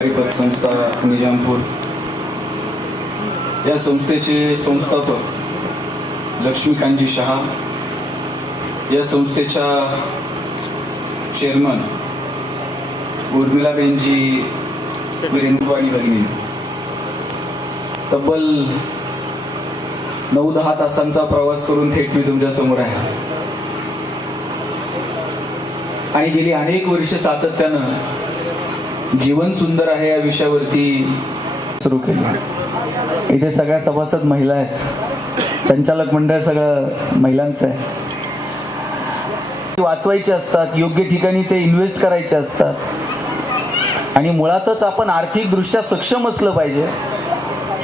संस्था निजामपूर या संस्थेचे संस्थापक लक्ष्मीकांतजी शहा, या संस्थेच्या चेअरमन उर्मिलाबेनजी वीरेंद्रवाणी भगिनी तब्बल 9-10 तासांचा प्रवास करून थेट मी तुमच्या समोर आहे आणि गेली अनेक वर्ष सातत्यानं जीवन सुंदर आहे या विषयावरती सुरू केलं। इथे सगळ्या सभासद महिला आहेत, संचालक मंडळ सगळं महिलांचं आहे। वाचवायचे असतात, योग्य ठिकाणी ते इन्व्हेस्ट करायचे असतात आणि मुळातच आपण आर्थिकदृष्ट्या सक्षम असलं पाहिजे।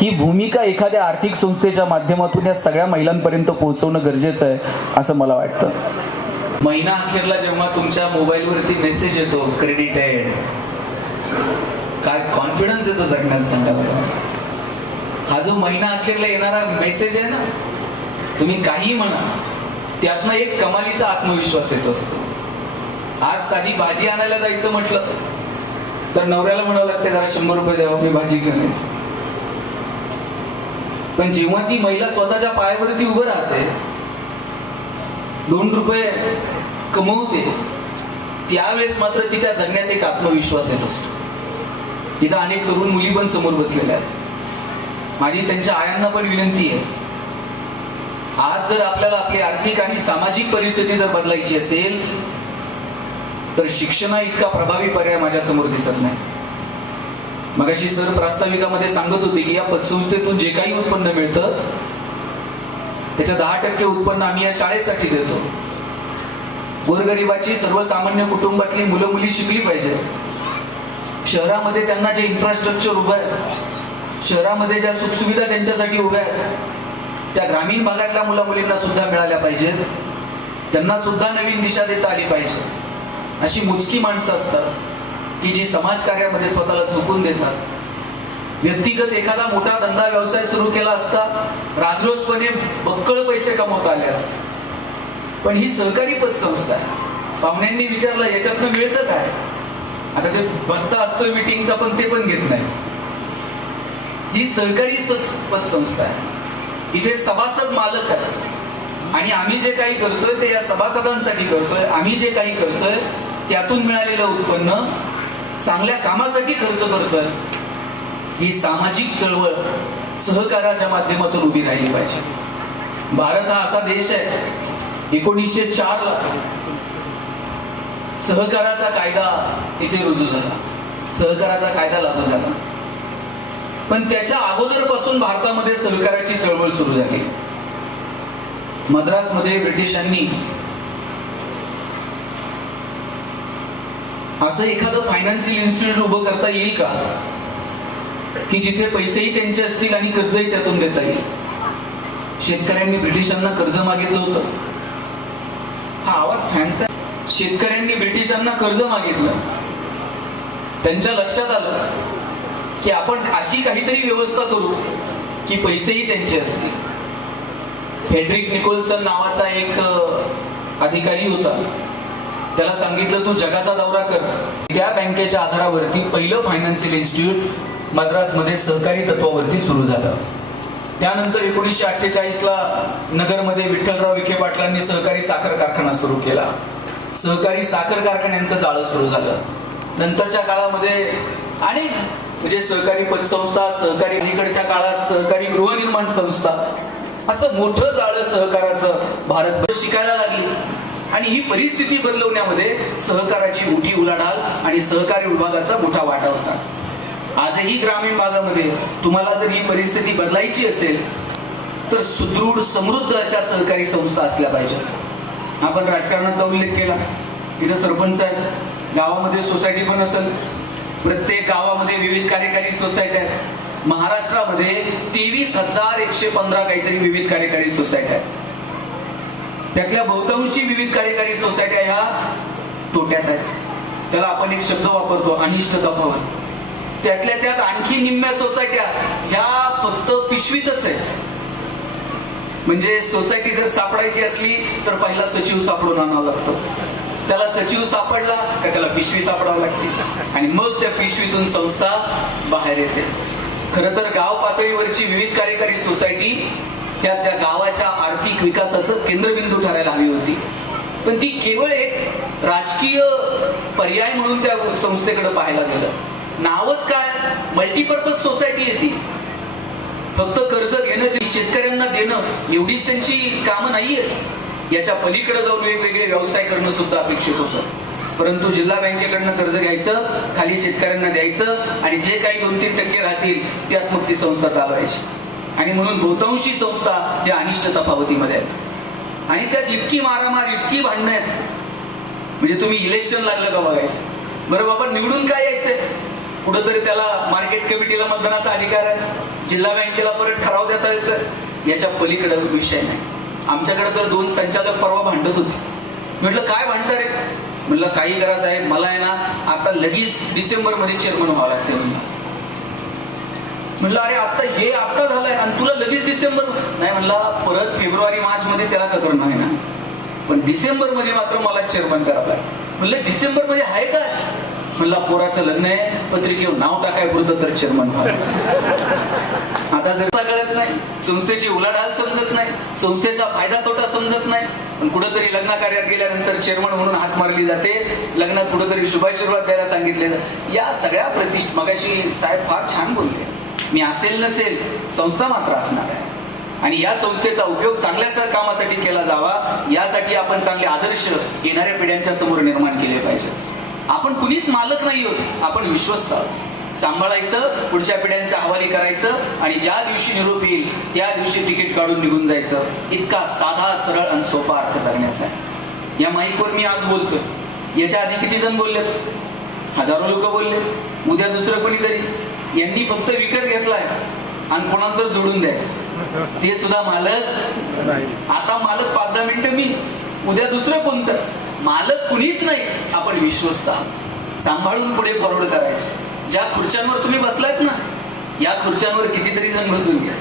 ही भूमिका एखाद्या आर्थिक संस्थेच्या माध्यमातून या सगळ्या महिलांपर्यंत पोहोचवणं गरजेचं आहे असं मला वाटतं। महिना अखेरला जेव्हा तुमच्या मोबाईलवरती मेसेज येतो क्रेडिटेड, काय कॉन्फिडन्स येतो जगण्यात सांगा बरं। हा जो महिना अखेरला येणारा मेसेज आहे ना, तुम्ही काही म्हणा, त्यातनं एक कमालीचा आत्मविश्वास येत असतो। आज साधी भाजी आणायला जायचं म्हटलं तर नवऱ्याला म्हणावं लागते जरा 100 रुपये द्यावा, मी भाजी घेऊन येते। पण जेव्हा ती महिला स्वतःच्या पायावरती उभं राहते, 2 रुपये कमवते, त्यावेळेस मात्र तिच्या जगण्यात एक आत्मविश्वास येत असतो। इथं अनेक तरुण मुली पण समोर बसलेल्या आहेत। माझी त्यांच्या आयांना पण विनंती आहे, आज जर आपल्याला आपली आर्थिक आणि सामाजिक परिस्थिती जर बदलायची असेल तर शिक्षणा इतका प्रभावी पर्याय माझ्या समोर दिसत नाही। मगाशी सर प्रास्ताविकामध्ये सांगत होते की या पतसंस्थेतून जे काही उत्पन्न मिळतं त्याच्या 10% उत्पन्न आम्ही या शाळेसाठी देतो। गोरगरिबाची सर्वसामान्य कुटुंबातली मुलं मुली शिकली पाहिजे। शहरामध्ये त्यांना जे इन्फ्रास्ट्रक्चर उभं आहे, शहरामध्ये ज्या सुखसुविधा त्यांच्यासाठी उभ्या आहेत, त्या ग्रामीण भागातल्या मुला मुलींना सुद्धा मिळाल्या पाहिजेत। त्यांना सुद्धा नवीन दिशा देता आली पाहिजे। अशी मोजकी माणसं असतात की जी समाजकार्यामध्ये स्वतःला झोकून देतात। व्यक्तिगत एखादा मोठा धंदा व्यवसाय सुरू केला असता, राजरोसपणे बक्कळ पैसे कमवता आले असते। पण ही सहकारी पतसंस्था आहे। पाहुण्यांनी विचारलं याच्यातनं मिळतं काय? आता ते भत्ता असतोय मीटिंगचा, पण ते पण घेत नाही। ही सहकारी पतसंस्था आहे। इथे सभासद मालक आहेत आणि आम्ही जे काही करतोय ते या सभासदांसाठी करतोय। आम्ही जे काही करतोय त्यातून मिळालेलं उत्पन्न चांगल्या कामासाठी खर्च करतोय। ही सामाजिक चळवळ सहकाराच्या माध्यमातून उभी राहिली पाहिजे। भारत हा असा देश आहे, 1904 ला सहकाराचा कायदा इथे रुजू झाला, सहकाराचा कायदा लागू झाला। पण त्याच्या अगोदरपासून भारतामध्ये सहकाराची चळवळ सुरू झाली। मद्रासमध्ये ब्रिटिशांनी असं एखादं फायनान्शियल इन्स्टिट्यूट उभं करता येईल का की जिथे पैसेही त्यांचे असतील आणि कर्जही त्यातून देता येईल। शेतकऱ्यांनी ब्रिटिशांना कर्ज मागितलं होतं। हा आवाज फॅनचा। शेतकऱ्यांनी ब्रिटिशांना कर्ज मागितलं, त्यांच्या लक्षात आलं की आपण अशी काहीतरी व्यवस्था करू की पैसेही त्यांचे असतील। फेडरिक निकोल्सन नावाचा एक अधिकारी होता, त्याला सांगितलं तू जगाचा दौरा कर। त्या बँकेच्या आधारावरती पहिलं फायनान्शियल इन्स्टिट्यूट मद्रासमध्ये सहकारी तत्वावरती सुरू झालं। त्यानंतर 1948 ला नगरमध्ये विठ्ठलराव विखे पाटलांनी सहकारी साखर कारखाना सुरू केला। सहकारी साखर कारखान्यांचं जाळं सुरू झालं। नंतरच्या काळामध्ये अनेक म्हणजे सहकारी पतसंस्था, सहकारी, अलीकडच्या काळात सहकारी गृहनिर्माण संस्था, असं मोठं जाळं सहकाराचं भारतभर शिकायला लागली। आणि ही परिस्थिती बदलवण्यामध्ये सहकाराची मोठी उलाढाल आणि सहकारी विभागाचा मोठा वाटा होता। आजही ग्रामीण भागामध्ये तुम्हाला जर ही परिस्थिती बदलायची असेल तर सुदृढ समृद्ध अशा सहकारी संस्था असल्या पाहिजे। आपण राजकारणाचा उल्लेख केला, इथं सरपंच आहेत, गावामध्ये सोसायटी पण असेल, प्रत्येक गावामध्ये विविध कार्यकारी सोसायटी आहेत। महाराष्ट्रामध्ये 23,115 काहीतरी विविध कार्यकारी सोसायटी आहेत। त्यातल्या बहुतांशी विविध कार्यकारी सोसायट्या ह्या तोट्यात आहेत। त्याला आपण एक शब्द वापरतो, अनिष्ट तफावत। त्यातल्या त्यात आणखी निम्म्या सोसायट्या ह्या फक्त पिशवीतच आहेत। म्हणजे सोसायटी जर सापडायची असली तर पहिला सचिव सापडून आणावा लागतो। त्याला सचिव सापडला का त्याला पिशवी सापडावं लागते आणि मग त्या पिशवीतून संस्था बाहेर येते. खरं तर गाव पातळीवरची विविध कार्यकारी सोसायटी त्या गावाच्या आर्थिक विकासाचं केंद्रबिंदू ठरायला हवी होती, पण ती केवळ एक राजकीय पर्याय म्हणून त्या संस्थेकडे पाहायला गेलं. नावच काय, मल्टीपर्पज सोसायटी आहे ती. फक्त कर्ज घेणं, शेतकऱ्यांना देणं एवढीच त्यांची कामं नाहीये. याच्या पलीकडे जाऊन वेगवेगळे व्यवसाय करणं सुद्धा अपेक्षित होतं. परंतु जिल्हा बँकेकडनं कर्ज घ्यायचं, खाली शेतकऱ्यांना द्यायचं आणि जे काही 2-3% राहतील त्यात मग ती संस्था चालवायची. आणि म्हणून बहुतांशी संस्था या अनिष्ट तफावतीमध्ये आहेत आणि त्यात इतकी मारामार, इतकी भांडणं आहेत. म्हणजे तुम्ही इलेक्शन लागलं का बघायचं. बरं बाबा, निवडून काय यायचंय? कुठंतरी त्याला मार्केट कमिटीला मतदानाचा अधिकार आहे, जिल्हा बँकेला परत ठराव देता येतं. याच्या पलीकडे विषय नाही. आमच्याकडे तर 2 संचालक परवा भांडत होते. म्हटलं काय भांडता रे? म्हटलं काही करा साहेब, मला आहे ना आता लगेच डिसेंबरमध्ये चेअरमन व्हावं लागते. म्हटलं अरे आता झालंय आणि तुला लगेच डिसेंबर? नाही म्हणला, परत फेब्रुवारी मार्च मध्ये त्याला का करणं आहे ना, पण डिसेंबर मध्ये मात्र मला चेअरमन करायला. म्हणलं डिसेंबर मध्ये आहे का? म्हणला पोराचं लग्न आहे, पत्रिकेवर नाव टाकाय पुरतं तर चेअरमन व्हावं. आता जर कळत नाही, संस्थेची उलाढाल समजत नाही, संस्थेचा फायदा तोटा समजत नाही, पण कुठंतरी लग्न कार्यात गेल्यानंतर चेअरमन म्हणून हात मारली जाते, लग्नात कुठंतरी शुभाशीर्वाद द्यायला सांगितले. या सगळ्या मगाशी साहेब फार छान बोलले. मी असेल नसेल, संस्था मात्र असणार आहे आणि या संस्थेचा उपयोग चांगल्या कामासाठी केला जावा, यासाठी आपण चांगले आदर्श येणाऱ्या पिढ्यांच्या समोर निर्माण केले पाहिजेत. आपण कुणीच मालक नाही आहोत, आपण विश्वस्त आहोत. सांभाळायचं, पुढच्या पिढ्यांच्या हवाली करायचं आणि ज्या दिवशी निरोप येईल त्या दिवशी तिकीट काढून निघून जायचं. इतका साधा, सरळ आणि सोपा अर्थ जगण्याचा आहे. या माईकवर मी आज बोलतोय, याच्या आधी किती जण बोलले? हजारो लोक बोलले. उद्या दुसरं कोणीतरी. यांनी फक्त विकत घेतलाय आणि कोणाला तर जोडून द्यायचं, ते सुद्धा मालक. आता मालक 5-10 मिनिटं मी, उद्या दुसरं कोणतं. मालक कुणीच नाही, आपण विश्वस्त आहोत. सांभाळून पुढे फॉरवर्ड करायचं. ज्या खुर्च्यांवर तुम्ही बसलायत ना, या खुर्च्यांवर कितीतरी जण बसून घ्या.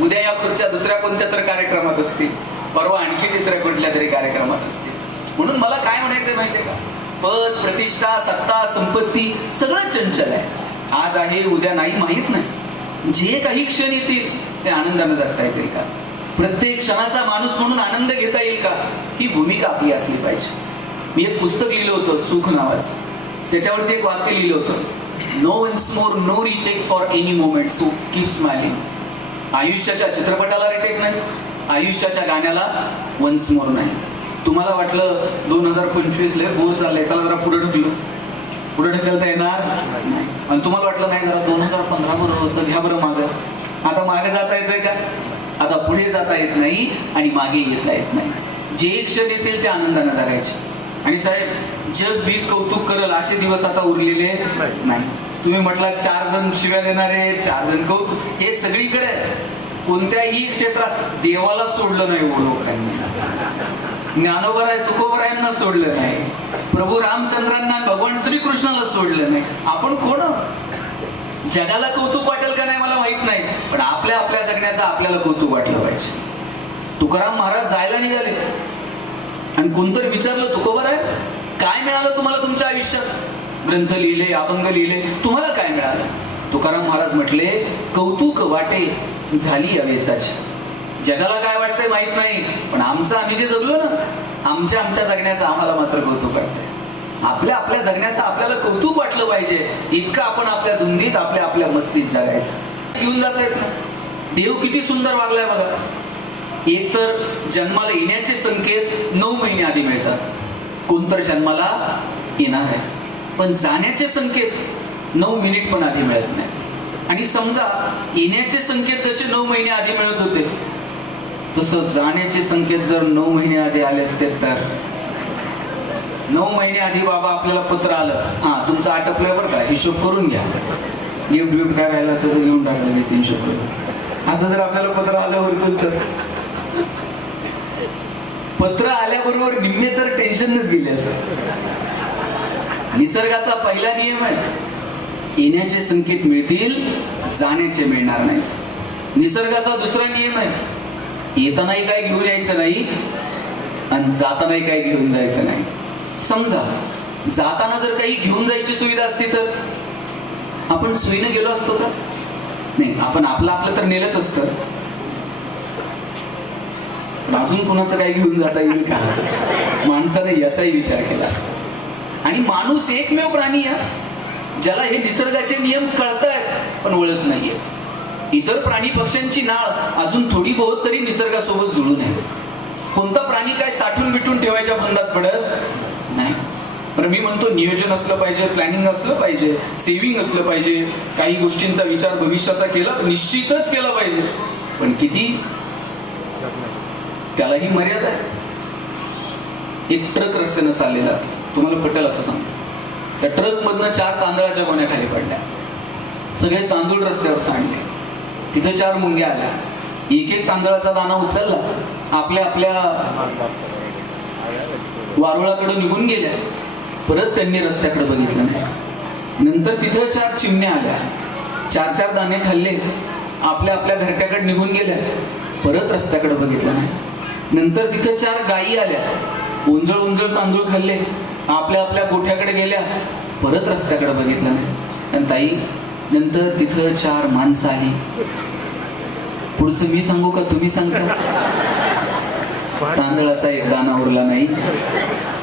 उद्या या खुर्च्या दुसऱ्या कोणत्या तर कार्यक्रमात असतील, परवा आणखी तिसऱ्या कुठल्या तरी कार्यक्रमात असतील. म्हणून मला काय म्हणायचं माहितीये का, पद, प्रतिष्ठा, सत्ता, संपत्ती सगळं चंचल आहे. आज आहे, उद्या नाही, माहित नाही. जे काही क्षण येतील ते आनंदाने जगता येतील का? प्रत्येक क्षणाचा माणूस म्हणून आनंद घेता येईल का? ही भूमिका आपली असली पाहिजे. मी एक पुस्तक लिहिलं होतं, सुख नावाचं. त्याच्यावरती एक वाक्य लिहिलं होतं, no once more, no recheck for any moment, so keep smiling. आयुष्याच्या चित्रपटाला रिटेक नाही, आयुष्याच्या गाण्याला वन्स मोर नाही. तुम्हाला वाटलं 2025 लय बोर चाललंय, चला जरा पुढे ढकलता येणार नाही. आणि तुम्हाला वाटलं नाही, जरा 2015 बरोबर होतं, घ्या बरं मागं. आता मागे जाता येतोय का? आता पुढे जाता येत नाही आणि मागे येता येत नाही. जे क्षण येतील ते आनंदाने जगायचे. आणि साहेब, जग बीत कौतुक करल असे दिवस आता उरलेले नाही. तुम्ही म्हटलं 4 जण शिव्या देणारे, 4 जण कौतुक, हे सगळीकडे. कोणत्याही क्षेत्रात देवाला सोडलं नाही लोकांनी. ज्ञानोबराय तुकोबरायांना सोडलं नाही, प्रभू रामचंद्रांना, भगवान श्रीकृष्णाला सोडलं नाही. आपण कोण? जगाला कौतुक वाटेल का नाही मला माहित नाही, पण आपल्या जगण्याचं आपल्याला कौतुक वाटलं पाहिजे. तुकाराम महाराज जायला निघाले आणि कोणतरी विचारलं, तुकोबराय काय मिळालं तुम्हाला तुमच्या आयुष्यात? ग्रंथ लिहिले, अभंग लिहिले, तुम्हाला काय मिळालं? तुकाराम महाराज म्हटले, कौतुक वाटे झाली अवेचाची. जगाला काय वाटतंय माहित नाही, पण आम्ही जे जगलो ना, आमच्या जगण्याचं आम्हाला मात्र कौतुक वाटतंय. आपल्या जगण्याचं आपल्याला कौतुक वाटलं पाहिजे. इतकं आपण आपल्या धुंदीत, आपल्या मस्तीत जगायचं. येऊन जात आहेत ना. देव किती सुंदर वागलाय बघा. एक तर जन्माला येण्याचे संकेत 9 महिने आधी मिळतात. कोणतर जन्माला येणार आहे, पण जाण्याचे संकेत 9 मिनिट पण आधी मिळत नाही. आणि समजा येण्याचे संकेत जसे 9 महिने आधी मिळत होते, तसं जाण्याचे संकेत जर 9 महिने आधी आले असते तर 9 महिने आधी बाबा आपल्याला पत्र आलं, हा तुमचं आटपलंय बरं का, हिशोब करून घ्या, गिफ्ट काय राहिलं असं तर घेऊन टाकलं 300 रुपये. असं जर आपल्याला पत्र आलं होतं तर, पत्र आल्याबरोबर निम्मे तर टेन्शनच गेले असत. निसर्गाचा पहिला नियम आहे, येण्याचे संकेत मिळतील, जाण्याचे मिळणार नाहीत. निसर्गाचा दुसरा नियम आहे, येतानाही काय घेऊन यायचं नाही आणि जातानाही काय घेऊन जायचं नाही. समजा जाताना जर काही घेऊन जायची सुविधा असती तर आपण सुईनं गेलो असतो का? नाही, आपण आपलं तर नेलंच असतं, पण अजून कुणाचं काही घेऊन जाता येईल का? माणसाने याचाही विचार केला असता. आणि माणूस एकमेव प्राणी आहे ज्याला हे निसर्गाचे नियम कळतायत पण वळत नाहीयेत. इतर प्राणी पक्ष्यांची नाळ अजून थोडी बहुत तरी निसर्गासोबत जुळून आहे. कोणता प्राणी काय साठून बिठून ठेवायच्या फंदात पडत नाही. पण मी म्हणतो नियोजन असलं पाहिजे, प्लॅनिंग असलं पाहिजे, सेव्हिंग असलं पाहिजे, काही गोष्टींचा विचार भविष्याचा केला निश्चितच केला पाहिजे, पण किती त्यालाही मर्यादा आहे. एक ट्रक रस्त्यानं चाललेला, तुम्हाला पटेल असं सांगतो, त्या ट्रक मधनं 4 तांदळाच्या गोण्या खाली पडल्या, सगळे तांदूळ रस्त्यावर सांडले. तिथं 4 मुंग्या आल्या, एक तांदळाचा दाणा उचलला, आपल्या वारुळाकडे निघून गेल्या. परत त्यांनी रस्त्याकडे बघितलं नाही. नंतर तिथं 4 चिमण्या आल्या, 4 दाणे खाल्ले, आपल्या घरट्याकडे निघून गेल्या. परत रस्त्याकडे बघितलं नाही. नंतर तिथं 4 गायी आल्या, उंजळ तांदूळ खाल्ले, आपल्या गोठ्याकडे गेल्या. परत रस्त्याकडे बघितलं नाही. आणि ताई, नंतर तिथं 4 माणसं आली. पुढचं मी सांगू का तुम्ही सांगता? तांदळाचा एक दाणा उरला नाही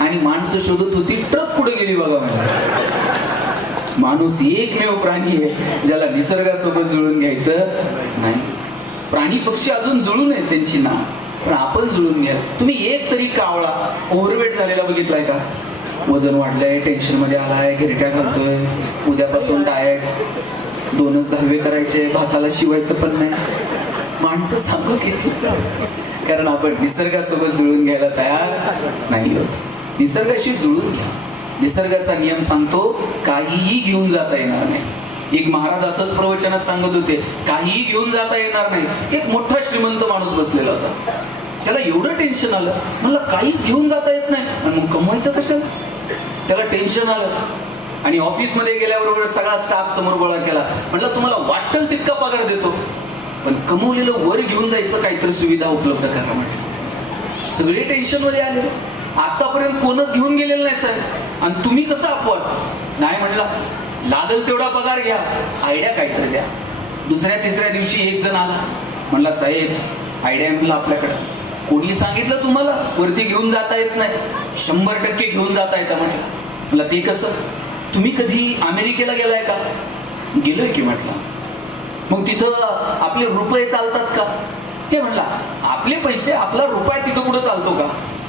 आणि माणसं शोधत होती, ट्रक पुढे गेली बघा. मला माणूस एकमेव प्राणी आहे ज्याला निसर्गासोबत जुळून घ्यायचं नाही. प्राणी पक्षी अजून जुळून आहेत त्यांची नाव, पण आपण जुळून घ्या. तुम्ही एक तरी कावळा ओव्हरवेट झालेला बघितलाय का? वजन वाढलंय, टेन्शन मध्ये आलाय, गिरट्या घालतोय, उद्यापासून डाएट, 2च दहावे करायचे, भाताला शिवायचं पण नाही. माणसं सांगू किती, कारण आपण निसर्गासोबत जुळून घ्यायला तयार नाही होत. निसर्गाशी जुळून घ्या. निसर्गाचा नियम सांगतो काहीही घेऊन जाता येणार नाही. एक महाराज असंच प्रवचनात सांगत होते, काहीही घेऊन जाता येणार नाही. एक मोठा श्रीमंत माणूस बसलेला होता, त्याला एवढं टेन्शन आलं, म्हणलं काहीच घेऊन जाता येत नाही आणि मग कमवायचं कशाला? त्याला टेन्शन आलं आणि ऑफिसमध्ये गेल्याबरोबर सगळा स्टाफ समोर गोळा केला. म्हणलं तुम्हाला वाटेल तितका पगार देतो, पण कमवलेलं वर घेऊन जायचं काहीतरी सुविधा उपलब्ध करा म्हटलं. सगळे टेन्शन मध्ये आले. आतापर्यंत कोणच घेऊन गेलेलं नाही साहेब, आणि तुम्ही कसं अपवाद? नाही म्हणला, लागल तेवढा पगार घ्या, आयडिया काहीतरी द्या. 2ऱ्या-3ऱ्या दिवशी एक जण आला, म्हणला साहेब आयडिया म्हणलं आपल्याकडं. कोणी सांगितलं तुम्हाला वरती घेऊन जाता येत नाही? 100% घेऊन जाता येतं म्हटलं. म्हणला ते कसं? तुम्ही कधी अमेरिकेला गेलाय का? गेलोय की म्हटलं. मग तिथं आपले रुपये चालतात का? हे म्हणला, आपले पैसे, आपला रुपया तिथं कुठं चालतो का?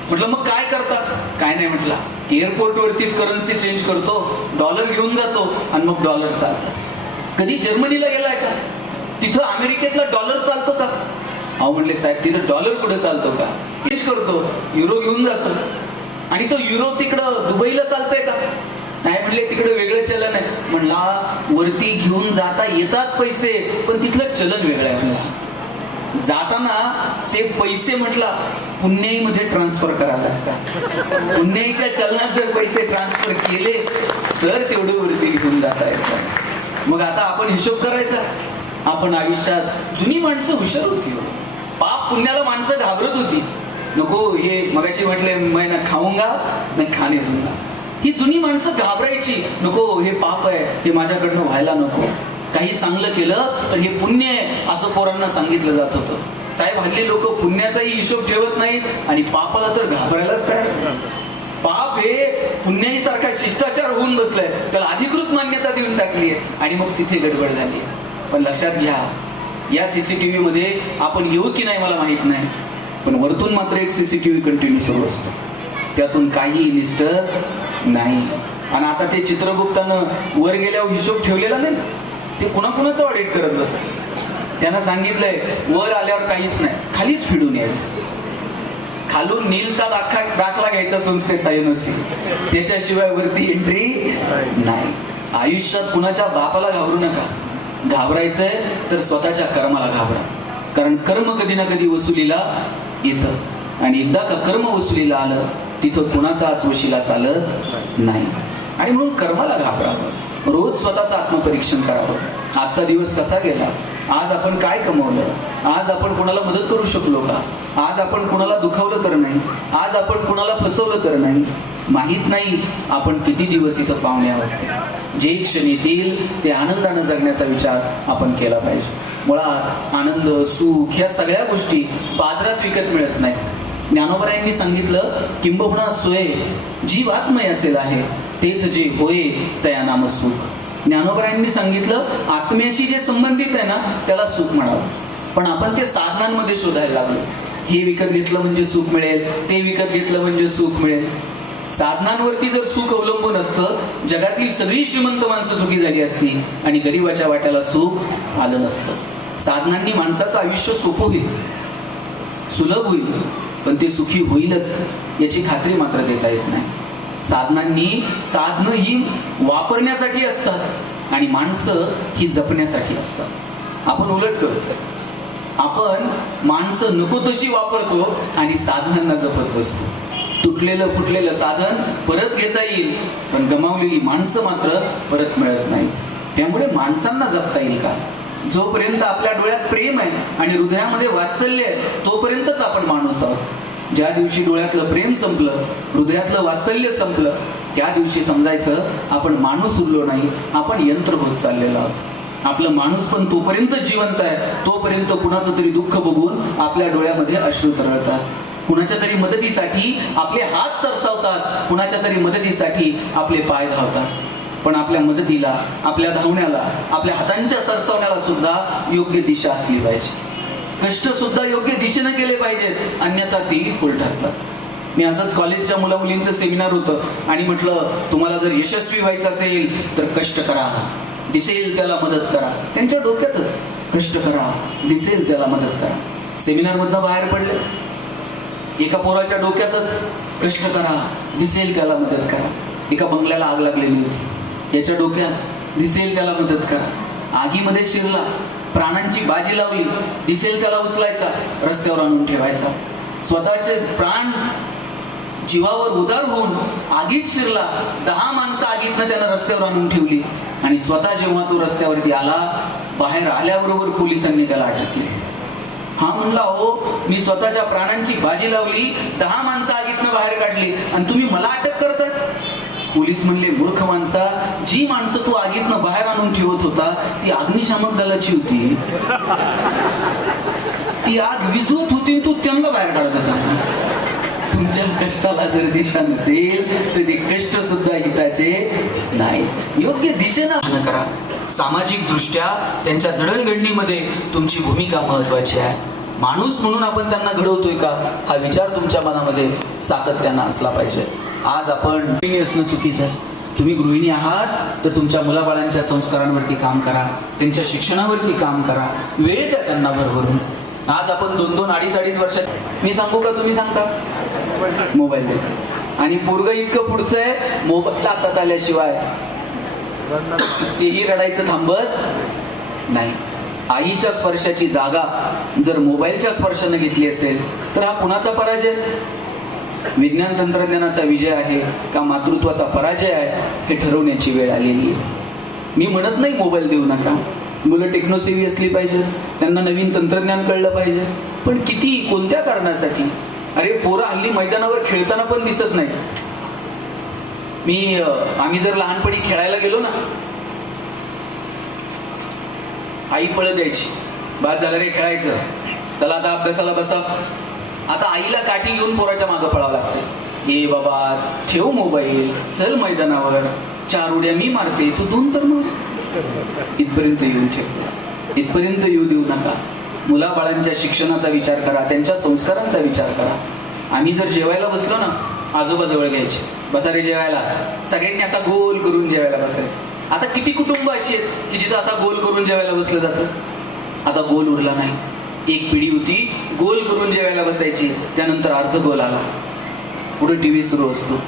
म्हटलं मग काय करतात? काय नाही म्हटला, एअरपोर्ट वरतीच करन्सी चेंज करतो, डॉलर घेऊन जातो आणि मग डॉलर चालतात. कधी जर्मनीला गेलाय का? तिथं अमेरिकेतला डॉलर चालतो का? अहो म्हणले साहेब तिथं डॉलर कुठे चालतो का? चेंज करतो, युरो घेऊन जातो. आणि तो युरो तिकडं दुबईला चालतोय का? नाही म्हणले, तिकडे वेगळं चलन आहे. म्हणला वरती घेऊन जाता येतात पैसे, पण तिथलं चलन वेगळं आहे. म्हणला जाताना ते पैसे म्हटला पुण्याईमध्ये ट्रान्सफर करायला लागतात. पुण्याईच्या चलनात जर पैसे ट्रान्सफर केले तर तेवढे वरती घेऊन जाता येतात. मग आता आपण हिशोब करायचा. आपण आयुष्यात, जुनी माणसं हुशार होती, पाप पुण्याला माणसं घाबरत होती. नको हे मगाशी म्हटले, मैं ना खाऊंगा ना खाणे दूंगा. ही जुनी माणसं घाबरायची, नको हे पाप आहे, हे माझ्याकडनं व्हायला नको. काही चांगलं केलं तर हे पुण्य आहे असं पोरांना सांगितलं जात होतं. साहेब हल्ली लोक पुण्याचाही हिशोब ठेवत नाहीत आणि पापाला तर घाबरायलाच तयार. पाप हे पुण्याईसारखा शिष्टाचार होऊन बसलाय, त्याला अधिकृत मान्यता देऊन टाकली आहे आणि मग तिथे गडबड झाली. पण लक्षात घ्या, या CCTV मध्ये आपण येऊ की नाही मला माहित नाही, पण वरतून मात्र एक CCTV कंटिन्यू सुरू असतो, त्यातून काही निष्ठत नाही. आणि आता ते चित्रगुप्तानं वर गेल्यावर हिशोब ठेवलेला नाही, ते कुणाकुणाचं ऑडिट करत बसत. त्यांना सांगितलंय वर आल्यावर काहीच नाही, खालीच फिडून यायचं. खालून नीलचा दाखला घ्यायचा संस्थेचा NOC, त्याच्याशिवाय वरती एंट्री नाही. आयुष्यात कुणाच्या बापाला घाबरू नका. घाबरायचंय तर स्वतःच्या कर्माला घाबरा, कारण कर्म कधी ना कधी वसुलीला येतं आणि एकदा का कर्म वसुलीला आलं तिथं कुणाचाच वशिला चालत नाही. आणि म्हणून कर्माला घाबरावं, रोज स्वतःचं आत्मपरीक्षण करावं. आजचा दिवस कसा गेला? आज आपण काय कमवलं? आज आपण कोणाला मदत करू शकलो का? आज आपण कोणाला दुखावलं तर नाही? आज आपण कोणाला फसवलं तर नाही? माहीत नाही आपण किती दिवस इथं पाहुणे आहोत. जे क्षण येतील ते आनंदानं जगण्याचा विचार आपण केला पाहिजे. मुळात आनंद, सुख ह्या सगळ्या गोष्टी बाजारात विकत मिळत नाहीत. ज्ञानोबरायांनी सांगितलं, किंबहुना सोय जीव आत्मयाचे आहे, तेथ जे होय तया नाम सुख. ज्ञानोबरायांनी सांगितलं, आत्म्याशी जे संबंधित आहे ना त्याला सुख म्हणावं. पण आपण ते साधनांमध्ये शोधायला लागलो. हे विकत घेतलं म्हणजे सुख मिळेल, ते विकत घेतलं म्हणजे सुख मिळेल. साधनांवरती जर सुख अवलंबून असतं, जगातली सगळी श्रीमंत माणसं सुखी झाली असती आणि गरिबाच्या वाट्याला सुख आलं नसतं. साधनांनी माणसाचं आयुष्य सोपं होईल, सुलभ होईल, पण ते सुखी होईलच याची खात्री मात्र देता येत नाही. साधनं ही वापरण्यासाठी असतात आणि माणसं ही जपण्यासाठी असतात. आपण उलट करतोय. आपण माणसं नको तशी वापरतो आणि साधनांना जपत बसतो. तुटलेलं फुटलेलं साधन परत घेता येईल, पण गमावलेली माणसं मात्र परत मिळत नाहीत. त्यामुळे माणसांना जपता येईल का? जोपर्यंत आपल्या डोळ्यात प्रेम आहे आणि हृदयामध्ये वात्सल्य आहे तोपर्यंतच आपण माणूस आहोत. ज्या दिवशी डोळ्यातलं प्रेम संपलं, हृदयातलं वात्सल्य संपलं, त्या दिवशी समजायचं आपण माणूस उरलो नाही, आपण यंत्र होत चाललेलो आहोत. आपलं माणूस पण तोपर्यंत जिवंत आहे तोपर्यंत कुणाचं तरी दुःख बघून आपल्या डोळ्यामध्ये अश्रू तरळतात. कुणाच्या तरी मदतीसाठी आपले हात सरसावतात, कुणाच्या तरी मदतीसाठी आपले पाय धावतात. पण आपल्या मदतीला, आपल्या धावण्याला, आपल्या हातांच्या सरसावण्याला सुद्धा योग्य दिशा असली पाहिजे. कष्ट सुद्धा योग्य दिशेने केले पाहिजेत, अन्यथा तेही फुल ठरतात. मी असंच कॉलेजच्या मुलामुलींचं सेमिनार होतं आणि म्हटलं, तुम्हाला जर यशस्वी व्हायचं असेल तर कष्ट करा, दिसेल त्याला मदत करा. त्यांच्या डोक्यातच कष्ट करा, दिसेल त्याला मदत करा. सेमिनारमधनं बाहेर पडले, एका पोराच्या डोक्यातच कष्ट करा, दिसेल त्याला मदत करा. एका बंगल्याला आग लागलेली होती, याच्या डोक्यात दिसेल त्याला मदत करा. आगीमध्ये शिरला, प्राणांची बाजी लावली, दिसेल त्याला उचलायचा, रस्त्यावर आणून ठेवायचा. स्वतःचे प्राण जीवावर उदार होऊन आगीत शिरला, 10 माणसं आगीतनं त्यानं रस्त्यावर आणून ठेवली आणि स्वतः जेव्हा तो रस्त्यावरती आला, बाहेर आल्याबरोबर पोलिसांनी त्याला अटक केली. हा म्हणला, हो मी स्वतःच्या प्राणांची बाजी लावली, 10 माणसं आगीतनं बाहेर काढली आणि तुम्ही मला अटक करताय. पोलीस म्हणले, मूर्ख माणसा, जी माणसं तू आगीतनं बाहेर आणून ठेवत होता ती अग्निशामक दलाची होती. ती आग विझवत होती, तू त्यांना बाहेर काढत होता. तुमच्या कष्टाला जर दिशा नसेल तर ते कष्ट सुद्धा हिताचे नाही. योग्य दिशेनं करा. सामाजिक दृष्ट्या त्यांच्या जडणघडणीमध्ये तुमची भूमिका महत्वाची आहे. माणूस म्हणून आपण त्यांना घडवतोय का हा विचार तुमच्या मनामध्ये सातत्यानं असला पाहिजे. आज आपण गृहिणी असणं चुकीचं आहे. तुम्ही गृहिणी आहात तर तुमच्या मुलाबाळांच्या संस्कारांवरती काम करा, त्यांच्या शिक्षणावरती काम करा, वेळ द्या त्यांना भरभरून. आज आपण 2-2, 2.5 वर्षात, मी सांगू का तुम्ही सांगता, मोबाईल देतो आणि पोरगं इतकं पुढचं आहे, मोबाईल हातात आल्याशिवाय तेही रडायचं थांबत नाही. आईच्या स्पर्शाची जागा जर मोबाईलच्या स्पर्शाने घेतली असेल तर हा कुणाचा पराजय? विज्ञान तंत्रज्ञानाचा विजय आहे का मातृत्वाचा पराजय आहे हे ठरवण्याची वेळ आलेली आहे. मी म्हणत नाही मोबाईल देऊ नका, मुलं टेक्नोसेव्ही असली पाहिजे, त्यांना नवीन तंत्रज्ञान कळलं पाहिजे, पण किती, कोणत्या कारणासाठी? अरे पोरं हल्ली मैदानावर खेळताना पण दिसत नाही. आम्ही जर लहानपणी खेळायला गेलो ना, आई पळत द्यायची, बाद झालं रे खेळायचं, चला आता अभ्यासाला बसा. आता आईला काठी घेऊन पोराच्या मागं पळावं लागतं. ये बाबा ठेव मोबाईल, चल मैदानावर, 4 उड्या मी मारते, तू 2 तर मग. इथपर्यंत येऊन ठेव, इथपर्यंत येऊ देऊ नका. मुलाबाळांच्या शिक्षणाचा विचार करा, त्यांच्या संस्कारांचा विचार करा. आम्ही जर जेवायला बसलो ना, आजोबा जवळ घ्यायचे, बसा रे जेवायला, सगळ्यांनी असा गोल करून जेवायला बसायचं. आता किती कुटुंब अशी आहेत की जिथं असा गोल करून जेवायला बसलं जातं? आता गोल उरला नाही. एक पिढी होती गोल करून जेवायला बसायची, त्यानंतर अर्ध गोल आला, पुढे टीव्ही सुरू असतो,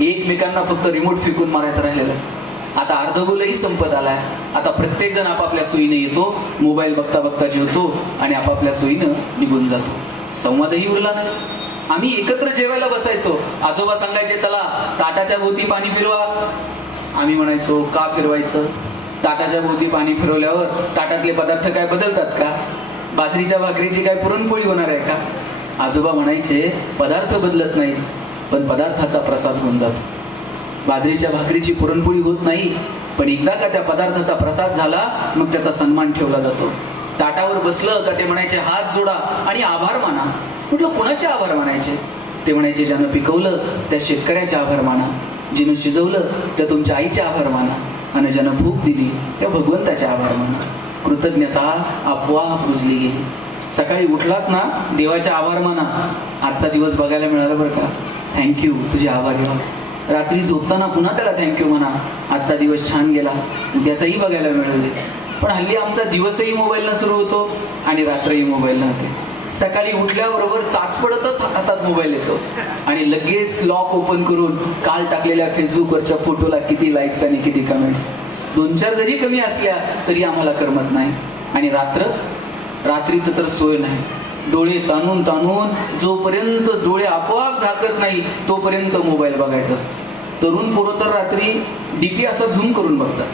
एकमेकांना फक्त रिमोट फेकून मारायचं राहिलेलं असतं. आता अर्ध गोलही संपत आलाय. आता प्रत्येक जण आपापल्या सोयीने येतो, मोबाईल बघता बघता जेवतो आणि आपापल्या सोयीनं निघून जातो. संवादही उरला नाही. आम्ही एकत्र जेवायला बसायचो, आजोबा सांगायचे चला ताटाच्या भोवती पाणी फिरवा. आम्ही म्हणायचो का फिरवायचं? ताटाच्या भोवती पाणी फिरवल्यावर ताटातले पदार्थ काय बदलतात का? बाजरीच्या भाकरीची काय पुरणपोळी होणार आहे का? आजोबा म्हणायचे पदार्थ बदलत नाही पण पदार्थाचा प्रसाद होऊन जातो. बाजरीच्या भाकरीची पुरणपोळी होत नाही, पण एकदा का त्या पदार्थाचा प्रसाद झाला मग त्याचा सन्मान ठेवला जातो. ताटावर बसलं का ते म्हणायचे हात जोडा आणि आभार माना. म्हटलं कुणाचे आभार मानायचे? ते म्हणायचे ज्यानं पिकवलं त्या शेतकऱ्याचे आभार माना, जिनं शिजवलं त्या तुमच्या आईचे आभार माना, आणि ज्यानं भूक दिली त्या भगवंताचे आभार माना. कृतज्ञता आपोआप रुजली गेली. सकाळी उठलात ना देवाचे आभार माना. आजचा दिवस बघायला मिळाला बरं का, थँक्यू, तुझे आभार देवा. रात्री झोपताना पुन्हा त्याला थँक्यू म्हणा, आजचा दिवस छान गेला, उद्याचाही बघायला मिळाले. पण हल्ली आमचा दिवसही मोबाईलनं सुरू होतो आणि रात्रही मोबाईलनं होते. सकाळी उठल्याबरोबर चाच पडतच हातात मोबाईल येतो आणि लगेच लॉक ओपन करून काल टाकलेल्या फेसबुकवरच्या फोटोला किती लाईक्स आणि किती कमेंट्स. 2-4 जरी कमी असल्या तरी आम्हाला करमत नाही. आणि रात्रीत तर सोय नाही. डोळे ताणून ताणून जोपर्यंत डोळे आपोआप झाकत नाही तोपर्यंत मोबाईल बघायचा असतो. तरुण पोरं तर रात्री डीपी असा झूम करून बघतात.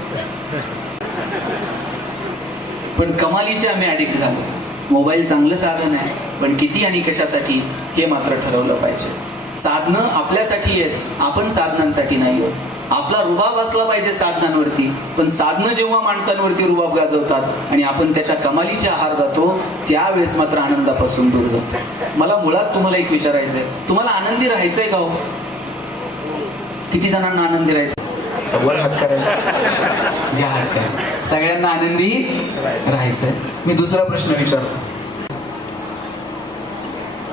पण कमालीचे आम्ही ॲडिक्ट झालो. मोबाईल चांगलं साधन आहे, पण किती आणि कशासाठी हे मात्र ठरवलं पाहिजे. साधनं आपल्यासाठी आहेत, आपण साधनांसाठी नाही आहोत. आपला रुबाब असला पाहिजे साधनांवरती, पण साधनं जेव्हा माणसांवरती रुबाब गाजवतात आणि आपण त्याच्या कमालीचे आहार जातो त्यावेळेस मात्र आनंदापासून दूर जातो. मला मुळात तुम्हाला एक विचारायचं आहे, तुम्हाला आनंदी राहायचंय का हो? किती जणांना आनंदी राहायचं? वर हात करायचा, घ्या हात करा. सगळ्यांना आनंदी राहायचंय. मी दुसरा प्रश्न विचारतो,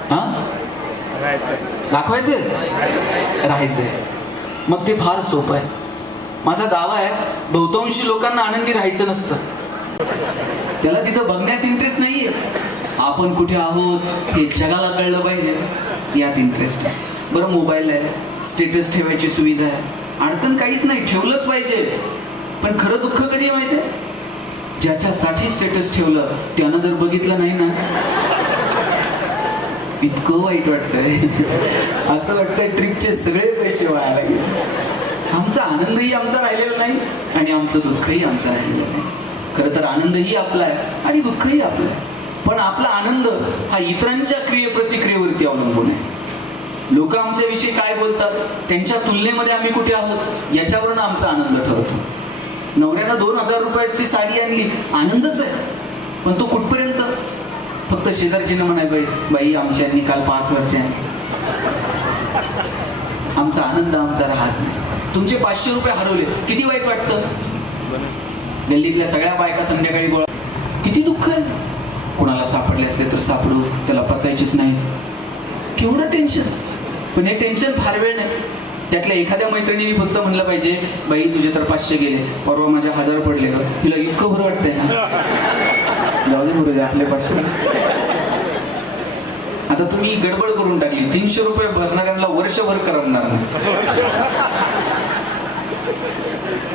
हा दाखवायचंय राहायचंय? मग ते फार सोपं आहे. माझा दावा आहे बहुतांशी लोकांना आनंदी राहायचं नसतं. त्याला तिथं बघण्यात इंटरेस्ट नाहीये. आपण कुठे आहोत हे जगाला कळलं पाहिजे यात इंटरेस्ट आहे. बरं मोबाईल आहे, स्टेटस ठेवायची सुविधा आहे, अडचण काहीच नाही, ठेवलंच पाहिजे. पण खरं दुःख कधी माहितीये? ज्याच्यासाठी स्टेटस ठेवलं त्यानं जर बघितलं नाही ना, इतकं वाईट वाटतंय. असं वाटतंय ट्रिपचे सगळे पैसे वाया लागले. आमचा आनंदही आमचा राहिलेला नाही आणि आमचं दुःखही आमचं राहिलेलं नाही. खरं तर आनंदही आपला आहे आणि दुःखही आपलं आहे, पण आपला आनंद हा इतरांच्या प्रतिक्रियेवरती अवलंबून आहे. लोक आमच्याविषयी काय बोलतात, त्यांच्या तुलनेमध्ये आम्ही कुठे आहोत याच्यावरून आमचा आनंद ठरतो. नवऱ्यानं 2000 रुपयाची साडी आणली, आनंदच आहे, पण तो कुठपर्यंत? फक्त शेजारचीनं म्हणाय बाई आमच्यांनी काल 5000ची आणली. आमचा आनंद आमचा राहत नाही. तुमचे 500 रुपये हरवले, किती वाईट वाटतं? गल्लीतल्या सगळ्या बायका संध्याकाळी गोळा, किती दुःख आहे. कोणाला सापडले असले तर सापडू, त्याला पचायचेच नाही, केवढं टेन्शन. पण हे टेन्शन फार वेळ नाही. त्यातल्या एखाद्या मैत्रिणीने फक्त म्हणलं पाहिजे बाई तुझे तर 500 गेले, परवा माझ्या 1000 पडले ग. तिला इतकं बरं वाटतंय ना, जाऊ दे बरोबर आपले 500. आता तुम्ही गडबड करून टाकली, 300 रुपये भरणाऱ्यांना वर्षभर करणार नाही.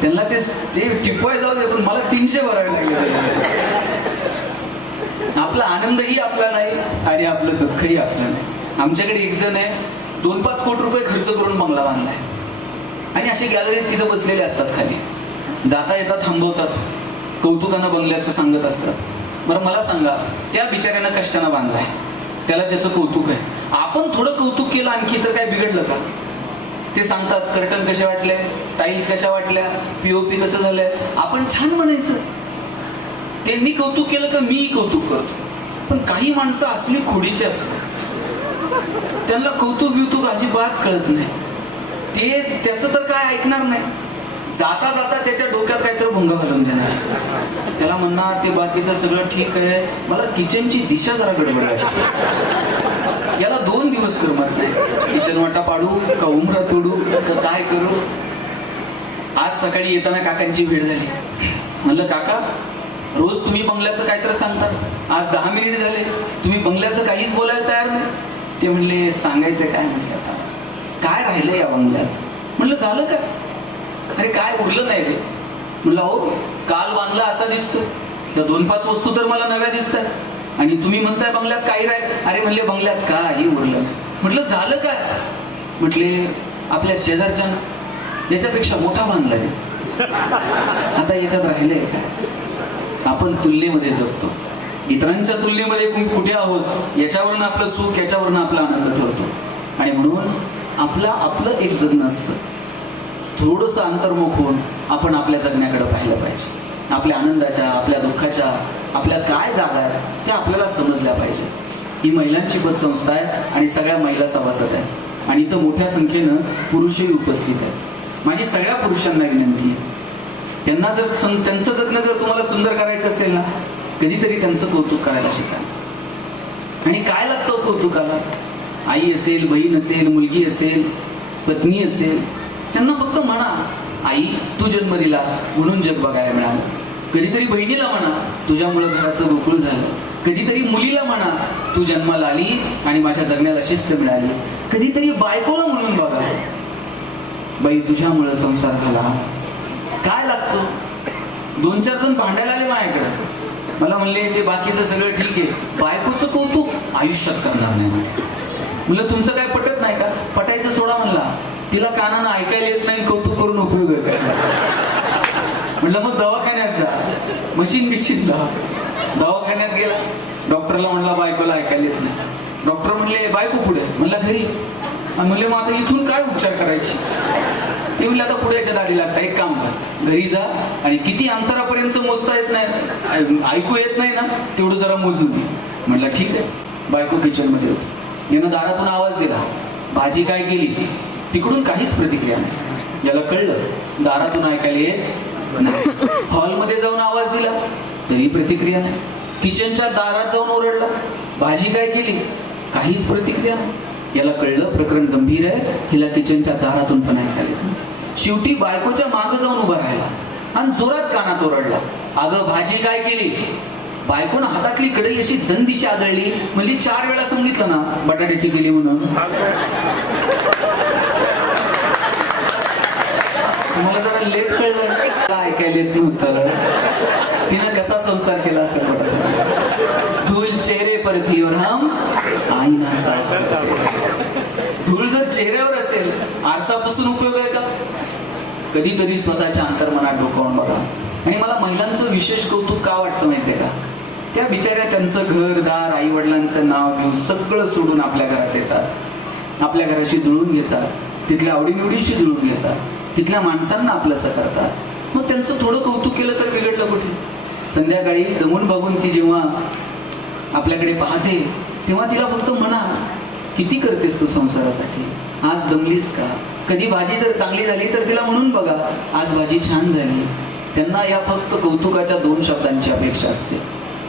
त्यांना ते टिपवाय जाऊ दे, पण मला 300 भरावे लागले. आपला आनंदही आपला नाही आणि आपलं दुःखही आपलं नाही. आमच्याकडे एक जण आहे, 2-5 कोटी रुपये खर्च करून बंगला बांधलाय आणि असे गॅलरीत तिथं बसलेले असतात, खाली जाता येतात, थांबवतात, कौतुकानं बंगल्याचं सांगत असतात. बरं मला सांगा, त्या बिचाऱ्यानं कष्टानं बांधलाय, त्याला त्याचं कौतुक आहे. आपण थोडं कौतुक केलं आणखी तर काय बिघडलं का? ते सांगतात कर्टन कसे वाटले, टाईल्स कशा वाटल्या, पीओपी कसं झालंय, आपण छान म्हणायचं. त्यांनी कौतुक केलं का मी कौतुक करतो. पण काही माणसं असली खोडीची असतात, त्यांना कौतुक अजिबात कळत नाही. ते त्याचं तर काय ऐकणार नाही. जाता जाता त्याच्या डोक्यात काहीतरी भुंगा घालून देणार. त्याला म्हणणार ते बाकीचं सगळं ठीक आहे, मला किचनची दिशा जरा गडबड आहे. याला 2 दिवस करमत नाही. किचन वाटा पाडू का उमरा तोडू का काय करू. आज सकाळी येताना काकांची भेट झाली. म्हणलं काका, रोज तुम्ही बंगल्याचं काहीतरी सांगता, आज 10 मिनिट झाले तुम्ही बंगल्याचं काहीच बोलायला तयार नाही. ते म्हणले सांगायचं काय? म्हटलं आता काय राहिलंय या बंगल्यात? म्हणलं झालं का? अरे काय उरलं नाही रे. म्हणलं हो काल बांधला असा दिसतोय, 2-5 वस्तू तर मला नव्या दिसतात आणि तुम्ही म्हणताय बंगल्यात काही राहील. अरे म्हणले बंगल्यात काही उरलं. म्हटलं झालं काय? म्हटले आपल्या शेजारच्या याच्यापेक्षा मोठा बांधलाय, आता याच्यात राहिलंय काय? आपण तुलनेमध्ये जगतो, इतरांच्या तुलनेमध्ये कुठे आहोत याच्यावरून आपलं सुख, याच्यावरून आपला आनंद ठरतो. आणि म्हणून आपलं एक जगणं असतं. थोडंसं अंतर्मुख होऊन आपण आपल्या जगण्याकडे पाहिलं पाहिजे. आपल्या आनंदाच्या, आपल्या दुःखाच्या, आपल्या काय जागा आहेत त्या आपल्याला समजल्या पाहिजे. ही महिलांची पतसंस्था आहे आणि सगळ्या महिला सभासद आहेत आणि इथं मोठ्या संख्येनं पुरुषही उपस्थित आहेत. माझी सगळ्या पुरुषांना विनंती आहे, त्यांना जर त्यांचं जगणं जर तुम्हाला सुंदर करायचं असेल ना, कधीतरी त्यांचं कौतुक करायला शिका. आणि काय लागतं कौतुकाला? आई असेल, बहीण असेल, मुलगी असेल, पत्नी असेल, त्यांना फक्त म्हणा, आई तू जन्म दिला म्हणून जग बघायला मिळालं. कधीतरी बहिणीला म्हणा, तुझ्यामुळे घराचं गोकुळ झालं. कधीतरी मुलीला म्हणा, तू जन्माला आली आणि माझ्या जगण्याला शिस्त मिळाली. कधीतरी बायकोला म्हणून बघा, बाई तुझ्यामुळे संसार झाला. काय लागतो? 2-4 जण भांडायला आले माझ्याकडे, मला म्हणले ते बाकीचं सगळं ठीक आहे, बायकोचं कौतुक आयुष्यात करणार नाही. म्हणलं तुमचं काय पटत नाही का? पटायचं सोडा म्हणला, तिला कानानं ऐकायला येत नाही, कौतुक करून उपयोग आहे काय? म्हणलं मग दवाखान्यात जा, मशीन लावा. दवाखान्यात गेला, डॉक्टरला म्हणला बायकोला ऐकायला येत नाही. डॉक्टर म्हणले बायको पुढे, म्हणला घरी. म्हणले मग आता इथून काय उपचार करायची? ते म्हणले आता पुढ्याच्या दाढी लागतात, एक काम कर, घरी जा आणि किती अंतरापर्यंत मोजता येत नाही, ऐकू येत नाही ना, तेवढं जरा मोजून घे. म्हणलं ठीक आहे. बायको किचन मध्ये होती, यानं दारातून आवाज दिला, भाजी काय केली? तिकडून काहीच प्रतिक्रिया नाही. याला कळलं दारातून ऐकायला येत नाही. हॉलमध्ये जाऊन आवाज दिला, तरी प्रतिक्रिया नाही. किचनच्या दारात जाऊन ओरडला, भाजी काय केली? काहीच प्रतिक्रिया नाही. याला कळलं प्रकरण गंभीर आहे, हिला किचनच्या दारातून पण ऐकायला येत नाही. शेवटी बायकोच्या मागं जाऊन उभा राहिला आणि जोरात कानात ओरडला, अगं भाजी काय केली? बायकोनं हातातली कढई अशी दंदिशी आदळली, म्हणजे 4 वेळा सांगितलं ना बटाट्याची केली म्हणून. तुम्हाला जरा लेट कळलं, ऐकायला येत नव्हतं. तिनं कसा संसार केला असेल बघा. धूल चेहरे पर थी और हम आईना साफ करते. धूळ जर चेहऱ्यावर असेल, आरसा पुसून उपयोग आहे का? कधीतरी स्वतःच्या अंतर्मनात डोकावून बघा. आणि मला महिलांचं विशेष कौतुक का वाटतं माहितीये का? त्या बिचाऱ्या त्यांचं घरदार, आई वडिलांचं नाव घेऊन सगळं सोडून आपल्या घरात येतात, आपल्या घराशी जुळून घेतात, तिथल्या आवडीनिवडीशी जुळून घेतात, तिथल्या माणसांना आपलंसं करतात. मग त्यांचं थोडं कौतुक केलं तर बिघडलं कुठे? संध्याकाळी दमून बघून ती जेव्हा आपल्याकडे पाहते, तेव्हा तिला फक्त म्हणा, किती करतेस तू संसारासाठी? आज दमलीस का? कधी भाजी जर चांगली झाली तर तिला म्हणून बघा, आज भाजी छान झाली. त्यांना या फक्त कौतुकाच्या 2 शब्दांची अपेक्षा असते,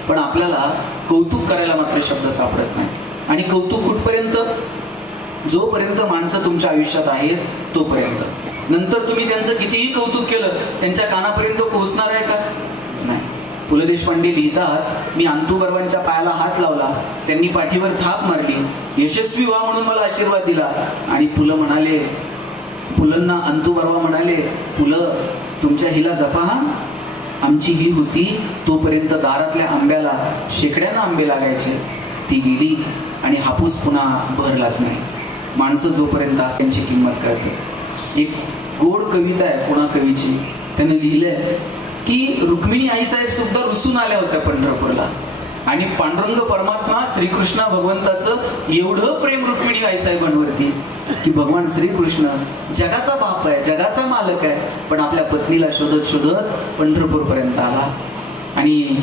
पण आपल्याला कौतुक करायला मात्र शब्द सापडत नाही. आणि कौतुक कुठपर्यंत? जोपर्यंत माणसं तुमच्या आयुष्यात आहेत तोपर्यंत. नंतर तुम्ही त्यांचं कितीही कौतुक केलं, त्यांच्या कानापर्यंत पोहोचणार आहे का? नाही. पु ल देशपांडे लिहितात, मी अंतुबर्वांच्या पायाला हात लावला, त्यांनी पाठीवर थाप मारली, यशस्वी व्हा म्हणून मला आशीर्वाद दिला. आणि पुलंना अंतुबर्वा म्हणाले, पुलं तुमच्या हिला जपा हा. आमची ही होती तोपर्यंत दारातल्या आंब्याला शेकड्यानं आंबे लागायचे. ती गेली आणि हापूस पुन्हा भरलाच नाही. माणसं जोपर्यंत त्यांची किंमत कळते. एक गोड कविता आहे पुणा कवीची, त्यानं लिहिलंय की रुक्मिणी आईसाहेब सुद्धा रुसून आल्या होत्या पंढरपूरला, आणि पांडुरंग परमात्मा श्रीकृष्ण भगवंताचं एवढं प्रेम रुक्मिणी आईसाहेबांवरती की भगवान श्रीकृष्ण जगाचा बाप आहे, जगाचा मालक आहे, पण आपल्या पत्नीला शोधत शोधत पंढरपूर पर्यंत आला. आणि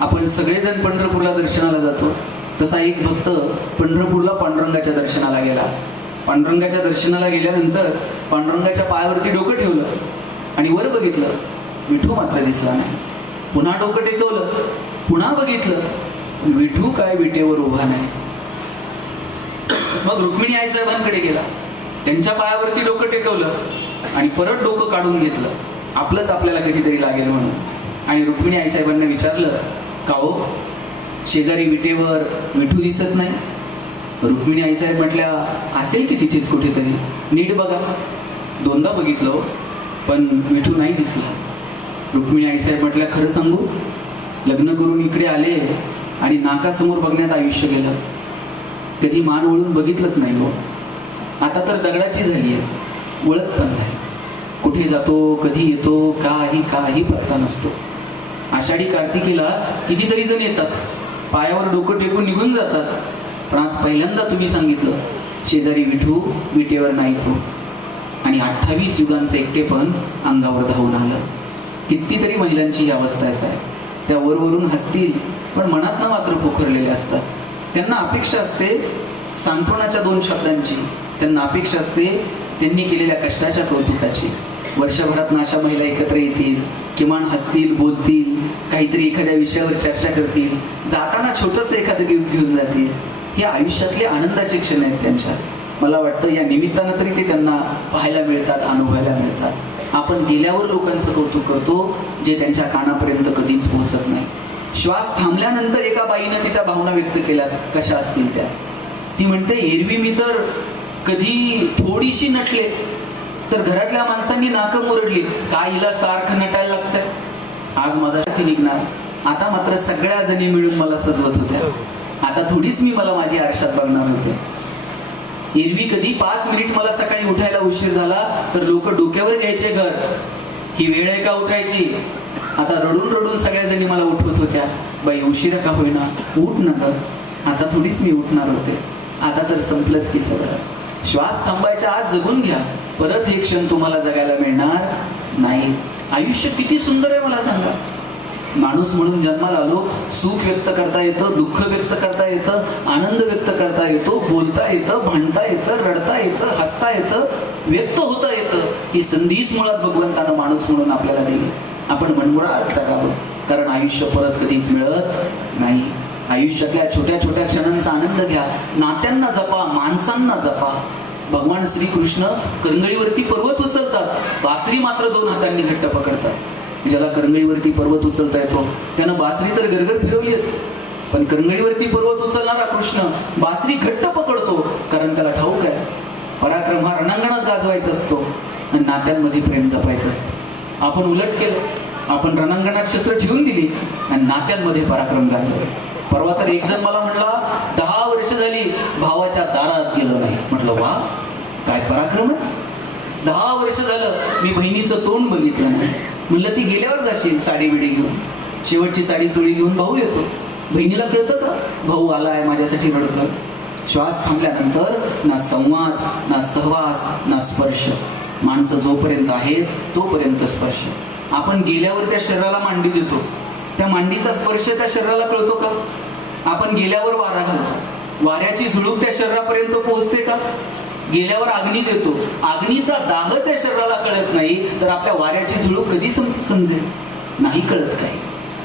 आपण सगळेजण पंढरपूरला दर्शनाला जातो, तसा एक भक्त पंढरपूरला पांडुरंगाच्या दर्शनाला गेला. पांडुरंगाच्या दर्शनाला गेल्यानंतर पांडुरंगाच्या पायावरती डोकं ठेवलं आणि वर बघितलं, विठू मात्र दिसला नाही. पुन्हा डोकं टेकवलं, पुन्हा बघितलं, विठू काय विटेवर उभा नाही. मग रुक्मिणी आईसाहेबांकडे गेला, त्यांच्या पायावरती डोकं टेकवलं आणि परत डोकं काढून घेतलं, आपलंच आपल्याला कधीतरी लागेल म्हणून. आणि रुक्मिणी आईसाहेबांना विचारलं, का हो शेजारी विटेवर विठू दिसत नाही? रुक्मिणी आईसाहेब म्हटल्या, असेल की तिथेच कुठेतरी, नीट बघा. 2दा बघितलं पण विठू नाही दिसला. रुक्मिणी आईसाहेब म्हटल्या, खरं सांगू, लग्न करून इकडे आले आणि नाकासमोर बघण्यात आयुष्य गेलं, कधी मान वळून बघितलंच नाही हो. आता तर दगडाची झाली आहे, वळत पण नाही. कुठे जातो, कधी येतो, काही पत्ता नसतो. आषाढी कार्तिकीला कितीतरी जण येतात, पायावर डोकं टेकून निघून जातात, पण आज पहिल्यांदा तुम्ही सांगितलं शेजारी विठू विटेवर नाही तो, आणि 28 युगांचं एकटेपण अंगावर धावून आलं. कितीतरी महिलांची ही अवस्था आहे. त्या वरवरून हसतील पण मनातनं मात्र पोखरलेल्या असतात. त्यांना अपेक्षा असते सांत्वनाच्या 2 शब्दांची, त्यांना अपेक्षा असते त्यांनी केलेल्या कष्टाच्या कौतुकाची. वर्षभरात अशा महिला एकत्र येतील, किमान हसतील, बोलतील, काहीतरी एखाद्या विषयावर चर्चा करतील, जाताना छोटंसं एखादं गिफ्ट घेऊन जातील. हे आयुष्यातले आनंदाचे क्षण आहेत त्यांच्या. मला वाटतं या निमित्तानं तरी ते त्यांना पाहायला मिळतात, अनुभवायला मिळतात. आपण गेल्यावर लोकांचं कौतुक करतो जे त्यांच्या कानापर्यंत कधीच पोहोचत नाही. श्वास थांबल्यानंतर एका बाईनं तिच्या भावना व्यक्त केल्यात, कशा असतील त्या. ती म्हणते, एरवी मी तर कधी थोडीशी नटले तर घरातल्या माणसांनी नाकं मुरडली, काय हिला सारखं नटायला लागतंय. आज माझा ती निघणार, आता मात्र सगळ्या जणी मिळून मला सजवत होत्या. आता थोडीच मी मला माझी आरशात बघणार होते. एरवी कधी 5 मिनिट मला सकाळी उठायला उशीर झाला तर लोक डोक्यावर घ्यायचे घर, ही वेळ आहे का उठायची. आता रडून रडून सगळ्या जणी मला उठवत होत्या, बाई उशिरा का होईना, उठ ना ग. आता थोडीच मी उठणार होते. आता तर संपलंच की सगळं. श्वास थांबायच्या आत जगून घ्या, परत हे क्षण तुम्हाला जगायला मिळणार नाही. आयुष्य किती सुंदर आहे मला सांगा. माणूस म्हणून जन्माला आलो, सुख व्यक्त करता येतं, दुःख व्यक्त करता येतं, आनंद व्यक्त करता येतो, बोलता येतं, भांडता येतं, रडता येतं, हसता येतं, व्यक्त होता येतं. ही संधीच मुळात भगवंतानं माणूस म्हणून आपल्याला दिली. आपण मनमुराद जगावं, कारण आयुष्य परत कधीच मिळत नाही. आयुष्यातल्या छोट्या छोट्या क्षणांचा आनंद घ्या, नात्यांना जपा, माणसांना जपा. भगवान श्रीकृष्ण करंगळीवरती पर्वत उचलतात, बासरी मात्र 2 हातांनी घट्ट पकडतात. ज्याला करंगळीवरती पर्वत उचलता येतो त्यानं बासरी तर गरगर फिरवली असते, पण करंगळीवरती पर्वत उचलणारा कृष्ण बासरी घट्ट पकडतो, कारण त्याला ठाऊक आहे पराक्रम हा रणांगणात गाजवायचा असतो आणि नात्यांमध्ये प्रेम जपायचं असतं. आपण उलट केलं, आपण रणांगणात शस्त्र ठेवून दिली आणि नात्यांमध्ये पराक्रम गाजवले. परवा तर एक जण मला म्हणला, 10 वर्ष झाली भावाच्या दारात गेलो नाही. म्हटलं वा, काय पराक्रम आहे. 10 वर्ष झालं मी बहिणीचं तोंड बघितलं नाही. म्हणलं ती गेल्यावर जाशील साडी बिडी घेऊन, शेवटची साडी चोळी घेऊन भाऊ येतो. बहिणीला कळतं का भाऊ आलाय माझ्यासाठी रडतोय. श्वास थांबल्यानंतर ना संवाद, ना सहवास, ना स्पर्श. माणसं जोपर्यंत आहेत तोपर्यंत स्पर्श. आपण गेल्यावर त्या शरीराला मांडी देतो, त्या मांडीचा स्पर्श त्या शरीराला कळतो का. आपण गेल्यावर वारा घालतो, वाऱ्याची झुळूक त्या शरीरापर्यंत पोहोचते का. गेल्यावर अग्नी देतो, अग्नीचा दाह त्या शरीराला कळत नाही, तर आपल्या वाऱ्याची झुळूक कधी समजेल. नाही कळत काही.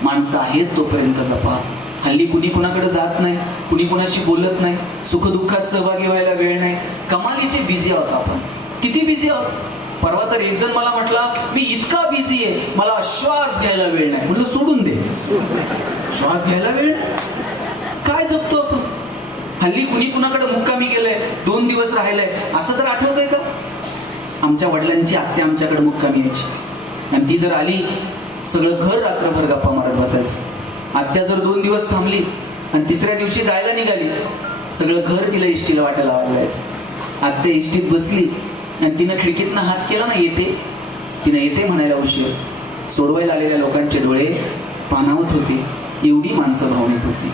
माणसं आहेत तोपर्यंत जपा. हल्ली कुणी कुणाकडे जात नाही, कुणी कुणाशी बोलत नाही, सुखदुःखात सहभागी व्हायला वेळ नाही. कमालीचे बिझी आहोत आपण. किती बिझी आहोत. परवा तर एक जण मला म्हटला, मी इतका बिझी आहे मला श्वास घ्यायला वेळ नाही. म्हणलं सोडून दे, श्वास घ्यायला वेळ काय जपतो आपण. हल्ली कुणी कुणाकडे मुक्कामी गेलंय, 2 दिवस राहिलंय, असं तर आठवतंय का. आमच्या वडिलांची आत्या आमच्याकडे मुक्कामी यायची आणि ती जर आली सगळं घर रात्रभर गप्पा मारत बसायचं. आत्या जर 2 दिवस थांबली आणि 3ऱ्या दिवशी जायला निघाली, सगळं घर तिला इष्टीला वाटायला लावायला जायचं. आत्या इष्टीत बसली आणि तिनं खिडकीतनं हात केला ना, येते, तिनं येते म्हणायला उशीर. सोडवायला आलेल्या लोकांचे डोळे पाणावत होते, एवढी माणसं भावनिक होती.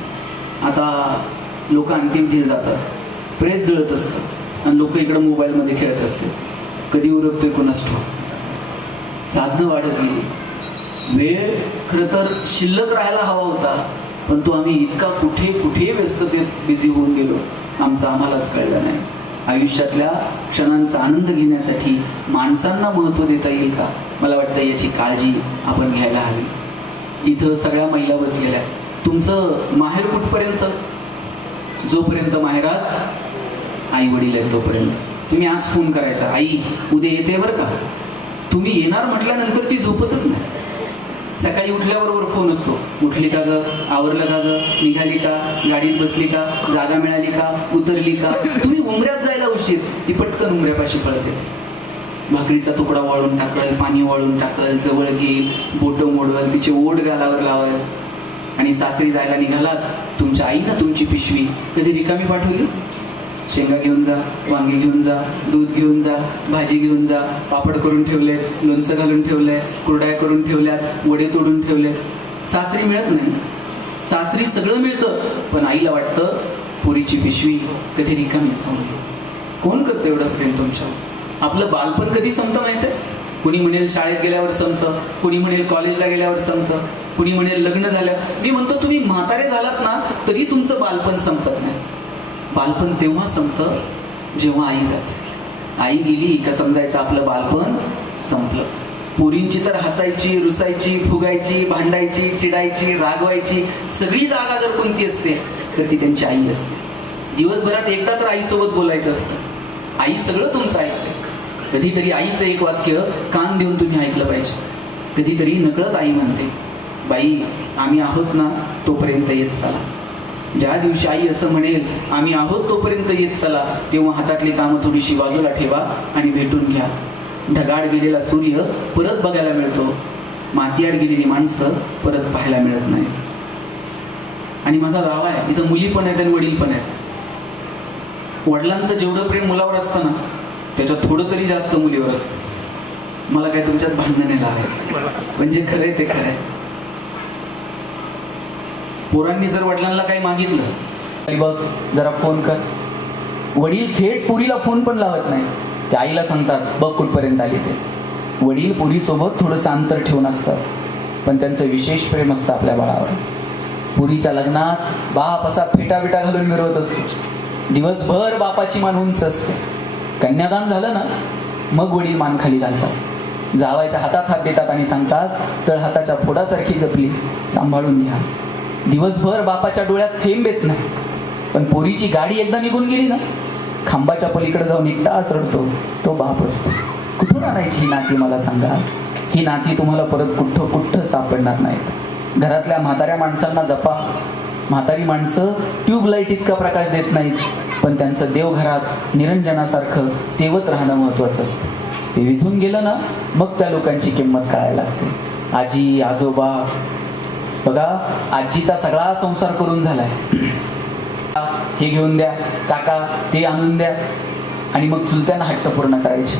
आता लोक अंतिम दिल जातात, प्रेत जळत असतं आणि लोक इकडं मोबाईलमध्ये खेळत असते. कधी उरकतोय कोणास ठाऊक. साधनं वाढत गेली. वेळ खरं तर शिल्लक राहायला हवा होता, पण तो आम्ही इतका कुठे कुठे व्यस्ततेत बिझी होऊन गेलो, आमचं आम्हालाच कळलं नाही. आयुष्यातल्या क्षणांचा आनंद घेण्यासाठी माणसांना महत्त्व देता येईल का, मला वाटतं याची काळजी आपण घ्यायला हवी. इथं सगळ्या महिला बसलेल्या. तुमचं माहेर कुठपर्यंत. जोपर्यंत माहेरात आई वडील आहेत तोपर्यंत तुम्ही आज फोन करायचा, आई उद्या येते बरं का. तुम्ही येणार म्हटल्यानंतर ती झोपतच नाही. सकाळी उठल्याबरोबर फोन असतो, उठली का ग, आवरलं का ग, निघाली का, गाडीत बसली का, जागा मिळाली का, उतरली का. तुम्ही उमऱ्यात जायला उशीर, ती पटकन उमऱ्यापाशी पळत येते. भाकरीचा तुकडा वाळून टाकल, पाणी वाळून टाकल, जवळ घेईल, बोटं मोडवल, तिचे ओढ गालावर लावल. आणि सासरी जायला निघालात, तुमच्या आईनं तुमची पिशवी कधी रिकामी पाठवली. शेंगा घेऊन जा, वांगे घेऊन जा, दूध घेऊन जा, भाजी घेऊन जा, पापड करून ठेवले, लोणचं घालून ठेवलंय, कुरड्या करून ठेवल्यात, वडे तोडून ठेवले. सासरी मिळत नाही. सासरी सगळं मिळतं, पण आईला वाटतं पोरीची पिशवी कधी रिकामीच पाहून. कोण करतं एवढं प्रेम तुमच्यावर? आपलं बालपण कधी संपतं माहिती आहे? कुणी म्हणेल शाळेत गेल्यावर संपतं, कुणी म्हणेल कॉलेजला गेल्यावर संपतं, कुणी म्हणेल लग्न झालं. मी म्हणतो तुम्ही म्हातारे झालात ना तरी तुमचं बालपण संपत नाही. बालपण तेव्हा संपतं जेव्हा आई जाते. आई गेली का समजायचं आपलं बालपण संपलं. पोरींची तर हसायची, रुसायची, फुगायची, भांडायची, चिडायची, रागवायची सगळी जागा जर कोणती असते तर ती त्यांची आई असते. दिवसभरात एकदा तर आईसोबत बोलायचं असतं. आई सगळं तुमचं ऐकते. कधीतरी आईचं एक वाक्य कान देऊन तुम्ही ऐकलं पाहिजे. कधीतरी नकळत आई म्हणते, बाई आम्ही आहोत ना तोपर्यंत येत चला. ज्या दिवशी आई असं म्हणेल आम्ही आहोत तोपर्यंत येत चला, तेव्हा हातातली कामं थोडीशी बाजूला ठेवा आणि भेटून घ्या. ढगाळ गेलेला सूर्य परत बघायला मिळतो, मातीआड गेलेली माणसं परत पाहायला मिळत नाही. आणि माझा राव आहे इथं मुली पण आहेत आणि वडील पण आहेत. वडिलांचं जेवढं प्रेम मुलावर असतं ना त्याच्यात थोडं तरी जास्त मुलीवर असतं. मला काय तुमच्यात भांडणं नाही लावायचं, म्हणजे खरंय ते खरंय. पोरांनी जर वडिलांना काही मागितलं तरी बघ जरा फोन कर, वडील थेट पुरीला फोन पण लावत नाही. ते आईला सांगतात बघ कुठपर्यंत आली ते. वडील पुरीसोबत थोडंसं अंतर ठेवून असतात, पण त्यांचं विशेष प्रेम असतं आपल्या बाळावर. पुरीच्या लग्नात बाप असा फेटा बिटा घालून मिरवत असतो. दिवसभर बापाची मान उंच असते. कन्यादान झालं ना मग वडील मान खाली घालतात, जावायच्या हातात हात देतात आणि सांगतात तळहाताच्या फोडासारखी जपली, सांभाळून घ्या. दिवसभर बापाच्या डोळ्यात थेंब येत नाही, पण पोरीची गाडी एकदा निघून गेली ना खांबाच्या पलीकडे जाऊन एकटाच रडतो तो बाप असतो. कुठून आणायची ही नाती मला सांगा? ही नाती तुम्हाला परत कुठं सापडणार नाहीत. घरातल्या म्हाताऱ्या माणसांना जपा. म्हातारी माणसं ट्यूबलाईट इतका प्रकाश देत नाहीत, पण त्यांचं देवघरात निरंजनासारखं तेवत राहणं महत्त्वाचं असतं. ते विझून गेलं ना मग त्या लोकांची किंमत कळायला लागते. आजी आजोबा बघा, आजीचा सगळा संसार करून झालाय, हे घेऊन द्या काका, ते आणून द्या, आणि मग चुलत्यांना हट्ट पूर्ण करायचे.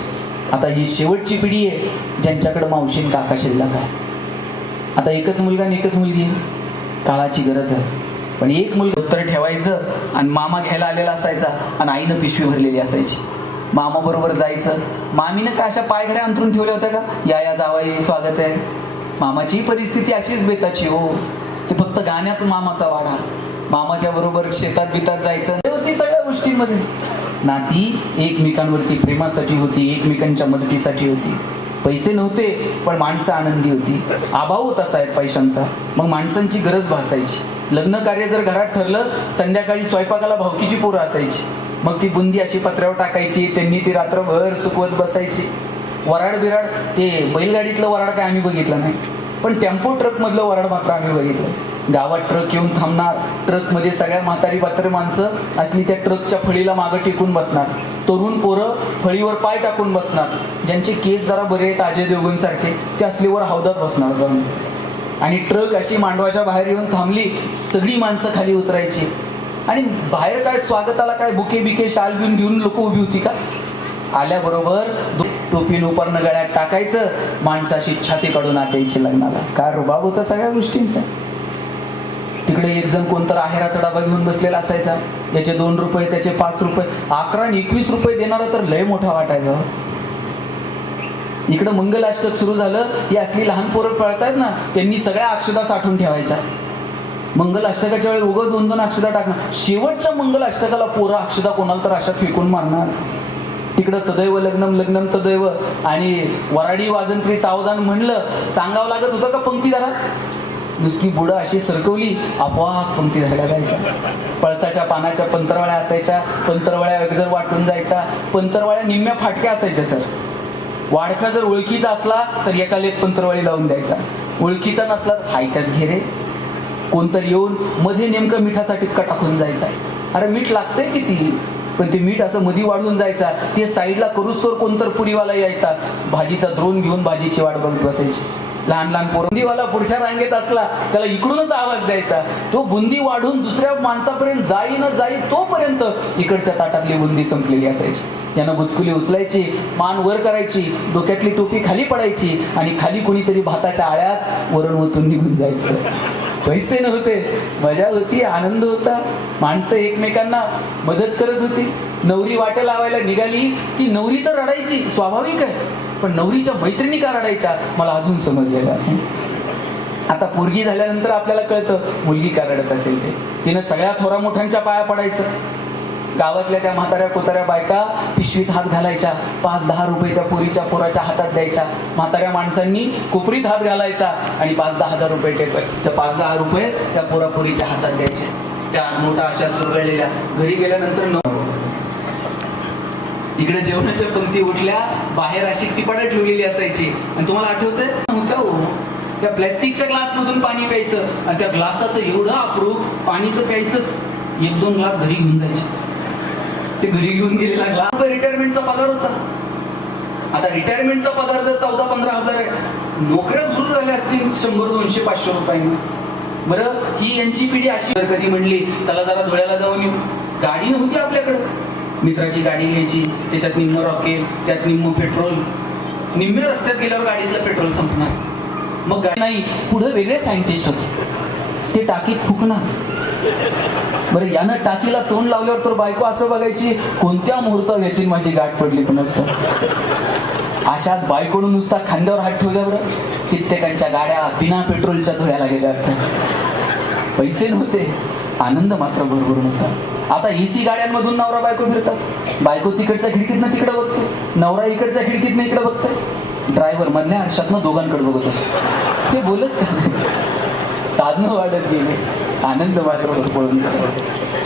आता ही शेवटची पिढी आहे ज्यांच्याकडे मावशीन काका शिल्लक आहे. आता एकच मुलगा आणि एकच मुलगी आहे. काळाची गरज आहे. पण एक मुलगा उत्तर ठेवायचं आणि मामा घ्यायला आलेला असायचा आणि आईनं पिशवी भरलेली असायची. मामा बरोबर जायचं. मामीनं काय अशा पायघड्या अंतरून ठेवल्या होत्या का, या जावाई स्वागत आहे. मामाची परिस्थिती अशीच बेताची हो. ते फक्त गाण्यात मामाचा वाडा, मामाच्या बरोबर शेतात बितात जायचं होती. सगळ्या गोष्टींमध्ये नाती एकमेकांवरती प्रेमासाठी होती, एकमेकांच्या मदतीसाठी होती. पैसे नव्हते पण माणसं आनंदी होती. अभाव होता साहेब पैशांचा, मग माणसांची गरज भासायची. लग्न कार्य जर घरात ठरलं, संध्याकाळी स्वयंपाकाला भावकीची पोरं असायची. मग ती बुंदी अशी पत्र्यावर टाकायची, त्यांनी ती रात्रभर सुकवत बसायची. वराड बिराड, ते बैलगाडीतलं वराड काय आम्ही बघितलं नाही, पण टेम्पो ट्रक मधलं वराड मात्र आम्ही बघितलं. गावात ट्रक येऊन थांबणार, ट्रकमध्ये सगळ्या म्हातारी पात्र माणसं असली त्या ट्रकच्या फळीला मागं टिकून बसणार. तरुण पोरं फळीवर पाय टाकून बसणार. ज्यांचे केस जरा बरे आहेत अजय देवगण सारखे, ते असलीवर हौदात बसणार जाऊन. आणि ट्रक अशी मांडवाच्या बाहेर येऊन थांबली, सगळी माणसं खाली उतरायची. आणि बाहेर काय स्वागताला काय बुके बिके शाल बिन घेऊन लोक उभी होती का? आल्याबरोबर टोपी उपरणं गळ्यात टाकायचं, माणसाशी छाती काढून आटायची लग्नाला. काय रुबाब होता सगळ्या गोष्टींचा. तिकडे एक जण कोणतर आहेराचा डबा घेऊन बसलेला असायचा. याचे 2 रुपये, त्याचे 5 रुपये, 11 आणि 21 रुपये देणारा तर लय मोठा वाटायचा. इकडं मंगलाष्टक सुरू झालं, ही असली लहान पोरं पळतायत ना, त्यांनी सगळ्या अक्षता साठवून ठेवायच्या. मंगलाष्टकाच्या वेळी उगं 2-2 अक्षता टाकणार. शेवटच्या मंगलाष्टकाला पोरं अक्षता कोणाला तर अशा फेकून मारणार. तिकडं तदैव लग्नम लग्नम तदैव आणि वराडी वाजंत्री सावधान म्हणलं, सांगावं लागत होतं का पंक्तीदारा? नुसती बुडं अशी सरकवली, आपोआप पंक्ती धरल्या जायच्या. पळसाच्या पानाच्या पंतरवळ्या असायच्या, पंतरवळ्या जर वाटून जायचा. पंतरवळ्या निम्म्या फाटक्या असायच्या सर. वाडका जर ओळखीचा असला तर एकाला एक पंतरवळी लावून द्यायचा. ओळखीचा नसला तर हायत्यात घेरे. कोणतरी येऊन मध्ये नेमकं मिठाचा टिपका टाकून जायचा. अरे मीठ लागतंय किती, पण ते मीठ असं मधी वाढून जायचा. ते साईडला करूस्तोवर कोणतर पुरीवाला यायचा, भाजीचा द्रोण घेऊन भाजीची वाट बघत बसायची. लहान लहान पोरं, बुंदीवाला पुढच्या रांगेत असला त्याला इकडूनच आवाज द्यायचा. तो बुंदी वाढून दुसऱ्या माणसापर्यंत जाई न जाई तोपर्यंत इकडच्या ताटातली बुंदी संपलेली असायची. यानं बुचकुली उचलायची, मान वर करायची, डोक्यातली टोपी खाली पडायची आणि खाली कोणीतरी भाताच्या आळ्यात वरण ओतून निघून जायचं. पैसे नव्हते, मजा होती, आनंद होता, माणसं एकमेकांना मदत करत होती. नवरी वाटे लावायला निघाली की नवरी तर रडायची, स्वाभाविक आहे, पण नवरीच्या मैत्रिणी का रडायच्या मला अजून समजलेलं आहे. आता पोरगी झाल्यानंतर आपल्याला कळतं मुलगी का रडत असेल ते. तिनं सगळ्या थोरा मोठ्यांच्या पाया पडायचं. गावातल्या त्या म्हाताऱ्या कोताऱ्या बायका पिशवीत हात घालायच्या, 5-10 रुपये त्या पोराच्या हातात द्यायच्या. म्हाताऱ्या माणसांनी कोपरीत हात घालायचा आणि 5-10 हजार रुपये त्या 5-10 रुपये त्या पोरीच्या हातात द्यायचे. त्या मोठा अशा चुरगळलेल्या. घरी गेल्यानंतर इकडे जेवणाच्या पंक्ती उठल्या, बाहेर अशी टिपाडं ठेवलेली असायची. आणि तुम्हाला आठवतंय नव्हतं हो, त्या प्लॅस्टिकच्या ग्लास मधून पाणी प्यायचं आणि त्या ग्लासाचं एवढं अप्रूप पाणी तर प्यायचंच. 1-2 ग्लास घरी घेऊन जायचे. ते घरी घेऊन गेलेला ग्लास रिटायरमेंटचा पगार होता. आता रिटायरमेंटचा पगार जर 14-15 हजार आहे, नोकऱ्या सुरू झाल्या असतील 100-200-500 रुपयांनी. बरं, ही यांची पिढी अशी. कधी म्हणली चला जरा धुळ्याला जाऊन येऊ, गाडी नव्हती आपल्याकडे. मित्राची गाडी घ्यायची, त्याच्यात निम्म रॉकेल, त्यात निम्म पेट्रोल. निम्म्या रस्त्यात गेल्यावर गाडीतलं पेट्रोल संपणार. मग गाडी नाही, पुढे वेगळे सायंटिस्ट होते, ते टाकीत फुकणार. बरं, यानं टाकीला तोंड लावल्यावर तर बायको असं बघायची कोणत्या मुहूर्तावर याची माझी गाठ पडली पण असतं. अशात बायकोनं नुसता खांद्यावर हात ठेवल्यावर कित्येकांच्या गाड्या बिना पेट्रोलच्या धुळ्याला गेल्या. पैसे नव्हते, आनंद मात्र भरभरून होता. आता एसी गाड्यांमधून नवरा बायको फिरतात. बायको तिकडच्या खिडकीतनं तिकडे बघते, नवरा इकडच्या खिडकीतनं इकडे बघतोय. ड्रायव्हर मधल्या आरशातनं दोघांकडे बघत असतो. ते बोलत साधनं वाढत गेले, आनंद मात्र पळून गेला.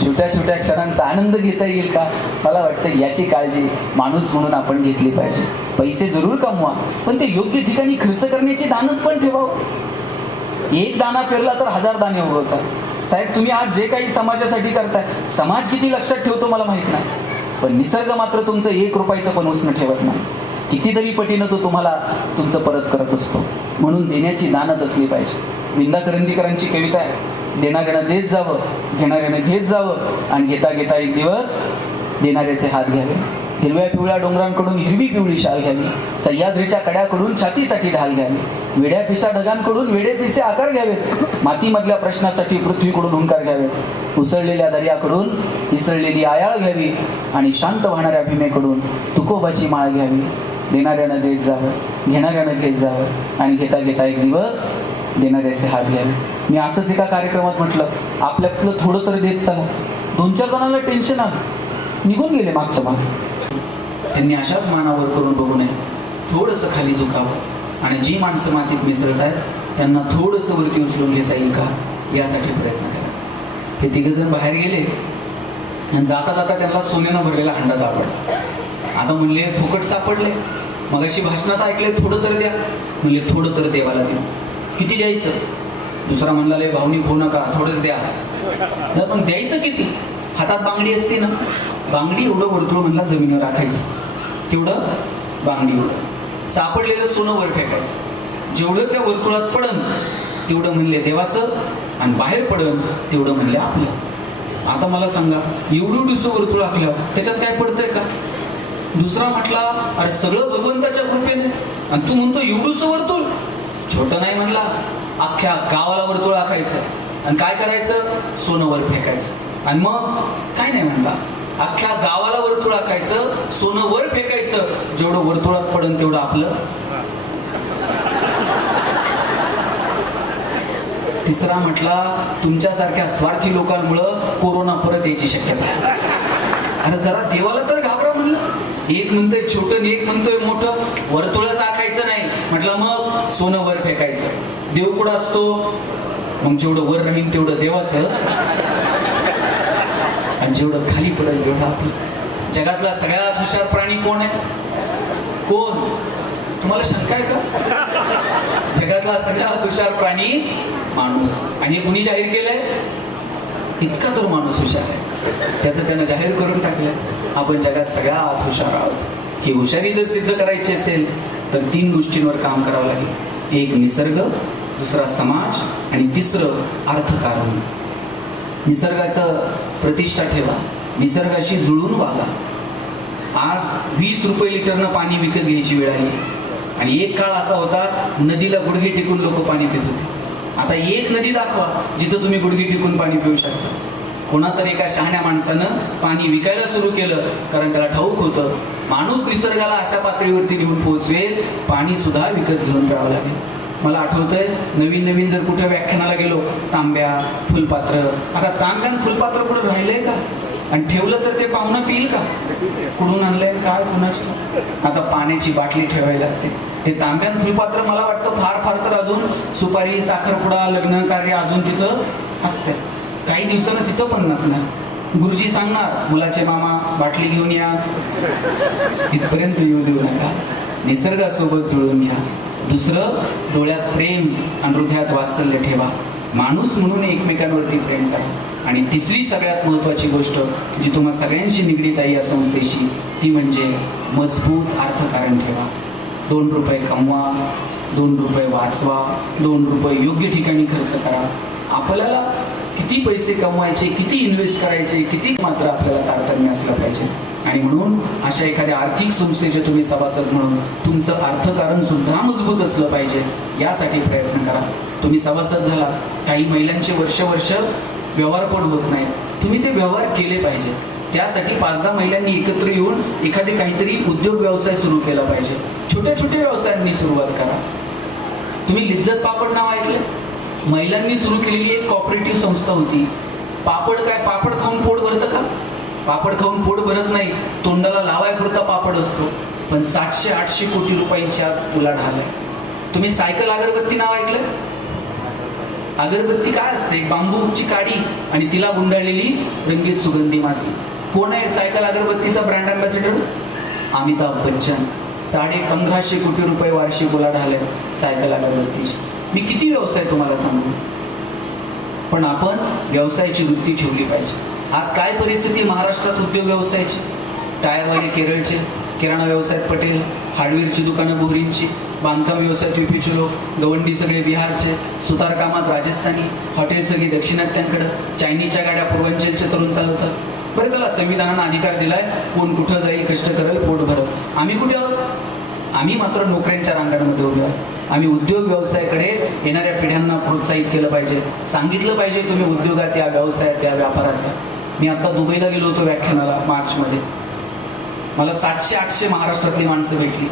छोट्या छोट्या क्षणांचा आनंद घेता येईल का, मला वाटतं याची काळजी माणूस म्हणून आपण घेतली पाहिजे. पैसे जरूर कमवा, पण ते योग्य ठिकाणी खर्च करण्याची दानत पण ठेवावं. एक दाना पेरला तर 1000 दाणे उगवतात. साहेब, तुम्ही आज जे काही समाजासाठी करताय, समाज किती लक्षात ठेवतो मला माहित नाही, पण निसर्ग मात्र तुमचं 1 रुपयाचं पण उसणं ठेवत नाही. कितीतरी पटीनं तो तुम्हाला तुमचं परत करत असतो. म्हणून देण्याची दानत असली पाहिजे. विंदा करंदीकरांची कविता आहे, देणाऱ्यानं देत जावं, घेणाऱ्यानं घेत जावं, आणि घेता घेता एक दिवस देणाऱ्याचे हात घ्यावे. हिरव्या पिवळ्या डोंगरांकडून हिरवी पिवळी शाल घ्यावी, सह्याद्रीच्या कड्याकडून छातीसाठी ढाल घ्यावी, वेड्या पिशा ढगांकडून वेडे पिसे आकार घ्यावेत, मातीमधल्या प्रश्नासाठी पृथ्वीकडून हुंकार घ्यावेत, उसळलेल्या दर्याकडून इसळलेली आयाळ घ्यावी, आणि शांत वाहणाऱ्या भीमेकडून तुकोबाची माळ घ्यावी. देणाऱ्यानं देत जावं, घेणाऱ्यानं घेत जावं, आणि घेता घेता एक दिवस देणाऱ्याचे हात घ्यावे. मी असंच एका कार्यक्रमात म्हटलं, आपल्यातलं थोडं तरी देत सांगू. 2-4 जणांना टेन्शन आलं, निघून गेले मागच्या मागे. त्यांनी अशाच मानावर करून बघू नये, थोडंसं खाली झुकावं, आणि जी माणसं मातीत मिसळत आहेत त्यांना थोडंसं वरती उचलून घेता येईल का यासाठी प्रयत्न करा. हे 3 जण बाहेर गेले आणि जाता जाता त्यांना सोन्यानं भरलेला हंडा सापडला. आता म्हणले फुकट सापडले, मगाशी भाषणात ऐकले थोडं तर द्या. म्हणले थोडं तर देवाला देऊ. किती द्यायचं? दुसरा म्हणला लय भावनिक होऊ नका, थोडंच द्या. पण द्यायचं किती? हातात बांगडी असते ना, बांगडी एवढं वर्तुळ म्हणला जमिनीवर राखायचं, तेवढं बांगडी एवढं सापडलेलं सोनं वर फेकायचं. जेवढं त्या वर्तुळात पडन तेवढं म्हणले देवाचं, आणि बाहेर पडन तेवढं म्हणले आपलं. आता मला सांगा, एवढं दुसरं वर्तुळ आखल्यावर त्याच्यात काय पडतंय का? दुसरा म्हटला, अरे सगळं भगवंताच्या कृपेने, आणि तू म्हणतो एवढूसं वर्तुळ. छोटं नाही म्हणला, अख्ख्या गावाला वर्तुळ आखायचं आणि काय करायचं, सोनं वर फेकायचं. आणि मग काय नाही म्हणला, अख्ख्या गावाला वर्तुळ आखायचं, सोनं वर फेकायचं, जेवढं वर्तुळात पडन तेवढं आपलं. तिसरा म्हटला, तुमच्यासारख्या स्वार्थी लोकांमुळं कोरोना परत यायची शक्यता आहे. अरे जरा देवाला तर घाबरा म्हणलं. एक म्हणतोय छोटं, एक म्हणतोय मोठं. वर्तुळच आखायचं नाही म्हटलं, मग सोनं वर फेकायचं. देव कुठं असतो? मग जेवढं वर राहील तेवढं देवाचं, आणि जेवढं खाली पडेल तेवढं आपलं. जगातला सगळ्यात हुशार प्राणी कोण आहे? कोण? तुम्हाला शंका आहे का? जगातला सगळ्यात हुशार प्राणी माणूस. आणि हे कुणी जाहीर केलंय? इतका तर माणूस हुशार आहे, त्याचं त्यानं जाहीर करून टाकलंय. आपण जगात सगळ्यात हुशार आहोत. ही हुशारी जर सिद्ध करायची असेल तर 3 गोष्टींवर काम करावं लागेल. एक निसर्ग, दुसरा समाज, आणि तिसरं अर्थकारण. निसर्गाचं प्रतिष्ठा ठेवा, निसर्गाशी जुळून वागा. आज 20 रुपये लिटरनं पाणी विकत घ्यायची वेळ आली, आणि एक काळ असा होता नदीला गुडघे टेकून लोक पाणी पित होते. आता एक नदी दाखवा जिथं तुम्ही गुडघे टेकून पाणी पिऊ शकता. कोणातरी एका शहाण्या माणसानं पाणी विकायला सुरू केलं, कारण त्याला ठाऊक होतं माणूस निसर्गाला अशा पातळीवरती घेऊन पोहोचवेल, पाणी सुद्धा विकत घेऊन प्यावं लागेल. मला आठवतंय नवीन नवीन जर कुठे व्याख्यानाला गेलो, तांब्या फुलपात्र, आता तांब्यान फुलपात्र कुठं राहिलंय का? आणि ठेवलं तर ते पाहुणं पिईल का? कुठून आणलंय काय कुणाची? आता पाण्याची बाटली ठेवायला लागते. ते तांब्यान फुलपात्र मला वाटतं फार फार तर अजून सुपारी साखरपुडा लग्न कार्य अजून तिथं असते. काही दिवसानं तिथं पण नसणार. गुरुजी सांगणार मुलाचे मामा बाटली घेऊन या, इथपर्यंत येऊ देऊ नका, निसर्गासोबत जुळून घ्या. दुसरं, डोळ्यात प्रेम आणि हृदयात वात्सल्य ठेवा. माणूस म्हणून एकमेकांवरती प्रेम करा. आणि तिसरी सगळ्यात महत्त्वाची गोष्ट जी तुम्हा सगळ्यांशी निगडीत आहे या संस्थेशी, ती म्हणजे मजबूत अर्थकारण ठेवा. 2 रुपये कमवा, 2 रुपये वाचवा, 2 रुपये योग्य ठिकाणी खर्च करा. आपल्याला किती पैसे कमवायचे, किती इन्व्हेस्ट करायचे, किती मात्र आपल्याला तारतम्य असलं पाहिजे. आणि म्हणून अशा एखाद्या आर्थिक संस्थेचे तुम्ही सभासद म्हणून तुमचं अर्थकारण सुद्धा मजबूत असलं पाहिजे, यासाठी प्रयत्न करा. तुम्ही सभासद झाला, काही महिलांचे वर्ष व्यवहार पण होत नाही, तुम्ही ते व्यवहार केले पाहिजे. त्यासाठी 5-10 महिलांनी एकत्र येऊन एखादे काहीतरी उद्योग व्यवसाय सुरू केला पाहिजे. छोट्या छोट्या व्यवसायांनी सुरुवात करा. तुम्ही लिज्जत पापड नाव ऐकले? महिलांनी सुरू केलेली एक कॉपरेटिव्ह संस्था होती. पापड काय, पापड खाऊन पोट भरतं का? पापड खाऊन पोट भरत नाही, तोंडाला लावायपुरता पापड असतो. पण 700-800 कोटी रुपयांची आज उलाढाल आहे. तुम्ही सायकल अगरबत्ती नाव ऐकलं? अगरबत्ती काय असते? बांबूची काडी आणि तिला गुंडाळलेली रंगीत सुगंधी माती. कोण आहे सायकल अगरबत्तीचा ब्रँड अँबॅसेडर? अमिताभ बच्चन. 1550 कोटी रुपये वार्षिक उलाढाल आहे सायकल अगरबत्तीची. मी किती व्यवसाय तुम्हाला सांगू, पण आपण व्यवसायाची वृत्ती ठेवली पाहिजे. आज काय परिस्थिती महाराष्ट्रात उद्योग व्यवसायाची? टायरवाले केरळचे, किराणा व्यवसायात पटेल, हार्डवेअरची दुकानं बोहरींची, बांधकाम व्यवसायात युपीचे लोक, गवंडी सगळे बिहारचे, सुतारकामात राजस्थानी, हॉटेल सगळी दक्षिणात्यांकडं, चायनीजच्या गाड्या पूर्वांचलचे तरुण चालवतात. बरं, त्याला संविधानानं अधिकार दिलाय, कोण कुठं जाईल, कष्ट करेल, पोट भरल. आम्ही कुठे आहोत? आम्ही मात्र नोकऱ्यांच्या रांगांमध्ये उभे आहोत. आम्ही उद्योग व्यवसायाकडे येणाऱ्या पिढ्यांना प्रोत्साहित केलं पाहिजे, सांगितलं पाहिजे तुम्ही उद्योगात या, व्यवसायात या, व्यापारात या. मी आता दुबईला गेलो होतो व्याख्यानाला मार्चमध्ये. मला 700-800 महाराष्ट्रातली माणसं भेटली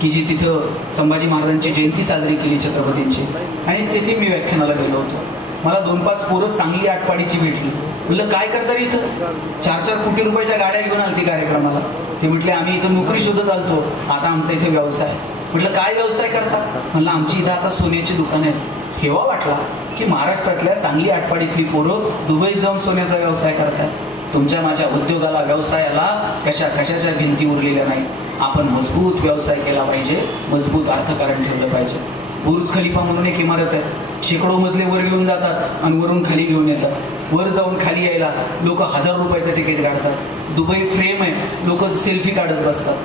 की जी तिथं संभाजी महाराजांची जयंती साजरी केली छत्रपतींची, आणि तिथे मी व्याख्यानाला गेलो होतो. मला 2-5 पोरं सांगली आटपाडीची भेटली. म्हटलं काय करता इथं? 4-4 कोटी रुपयाच्या गाड्या घेऊन आलती कार्यक्रमाला. ते म्हटले आम्ही इथं नोकरी शोधत आलतो, आता आमचा इथे व्यवसाय. म्हटलं काय व्यवसाय करता? म्हणलं आमची इथं आता सोन्याची दुकान आहेत. हेवा वाटला की महाराष्ट्रातल्या सांगली आटपाडीतली पोरं दुबईत जाऊन सोन्याचा व्यवसाय करतात. तुमच्या माझ्या उद्योगाला, व्यवसायाला कशाच्या भिंती उरलेल्या नाही. आपण मजबूत व्यवसाय केला पाहिजे, मजबूत अर्थकारण ठेवलं पाहिजे. बुर्ज खलिफा म्हणून एक इमारत आहे. शेकडो मजले वर घेऊन जातात आणि वरून खाली घेऊन येतात. वर जाऊन खाली यायला लोक 1000 रुपयाचं तिकीट काढतात. दुबई फ्रेम आहे, लोक सेल्फी काढत बसतात.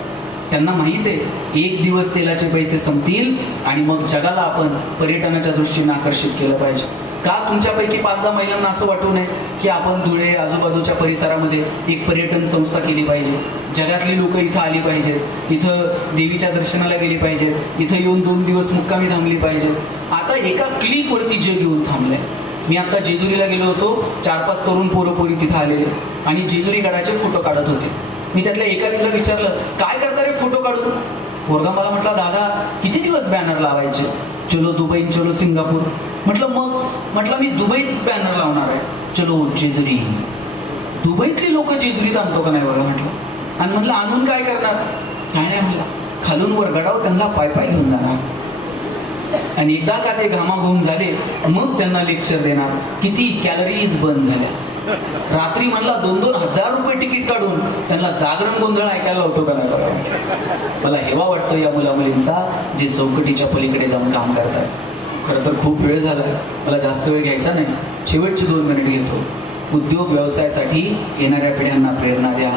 त्यांना माहीत आहे 1 दिवस तेलाचे पैसे संपतील आणि मग जगाला आपण पर्यटनाच्या दृष्टीने आकर्षित केलं पाहिजे. का तुमच्यापैकी 5-10 महिलांना असं वाटू नये की आपण धुळे आजूबाजूच्या परिसरामध्ये एक पर्यटन संस्था केली पाहिजे, जगातली लोक इथं आली पाहिजेत, इथं देवीच्या दर्शनाला गेली पाहिजेत, इथं येऊन 2 दिवस मुक्कामी थांबली पाहिजेत. आता एका क्लिकवरती जग येऊन थांबलंय. मी आता जेजुरीला गेलो होतो, 4-5 तरुण पोरं तिथं आलेले आणि जेजुरी गडाचे फोटो काढत होते. मी त्यातल्या एकाला विचारलं काय करता रे फोटो काढून? पोरगा मला म्हटला दादा किती दिवस बॅनर लावायचे? चलो दुबई, चलो सिंगापूर. म्हटलं मी दुबईत बॅनर लावणार आहे, चलो जेजुरी. दुबईतली लोक जेजुरीत आणतो का नाही बघा म्हटलं. आणि म्हटलं आणून काय करणार? काय नाही म्हटलं, खालून वर गडावर त्यांना पाय घेऊन जाणार आणि एकदा का ते घामाघूम झाले मग त्यांना लेक्चर देणार किती कॅलरीज बंद झाल्या. रात्री म्हणला 2-2 हजार रुपये तिकीट काढून त्यांना जागरण गोंधळ ऐकायला होतो का नाही बघा. मला हेवा वाटतो या मुलामुलींचा जे चौकटीच्या पलीकडे जाऊन काम करतात. खरं तर खूप वेळ झाला, मला जास्त वेळ घ्यायचा नाही, शेवटची 2 मिनिट घेतो. उद्योग व्यवसायासाठी येणाऱ्या पिढ्यांना प्रेरणा द्या.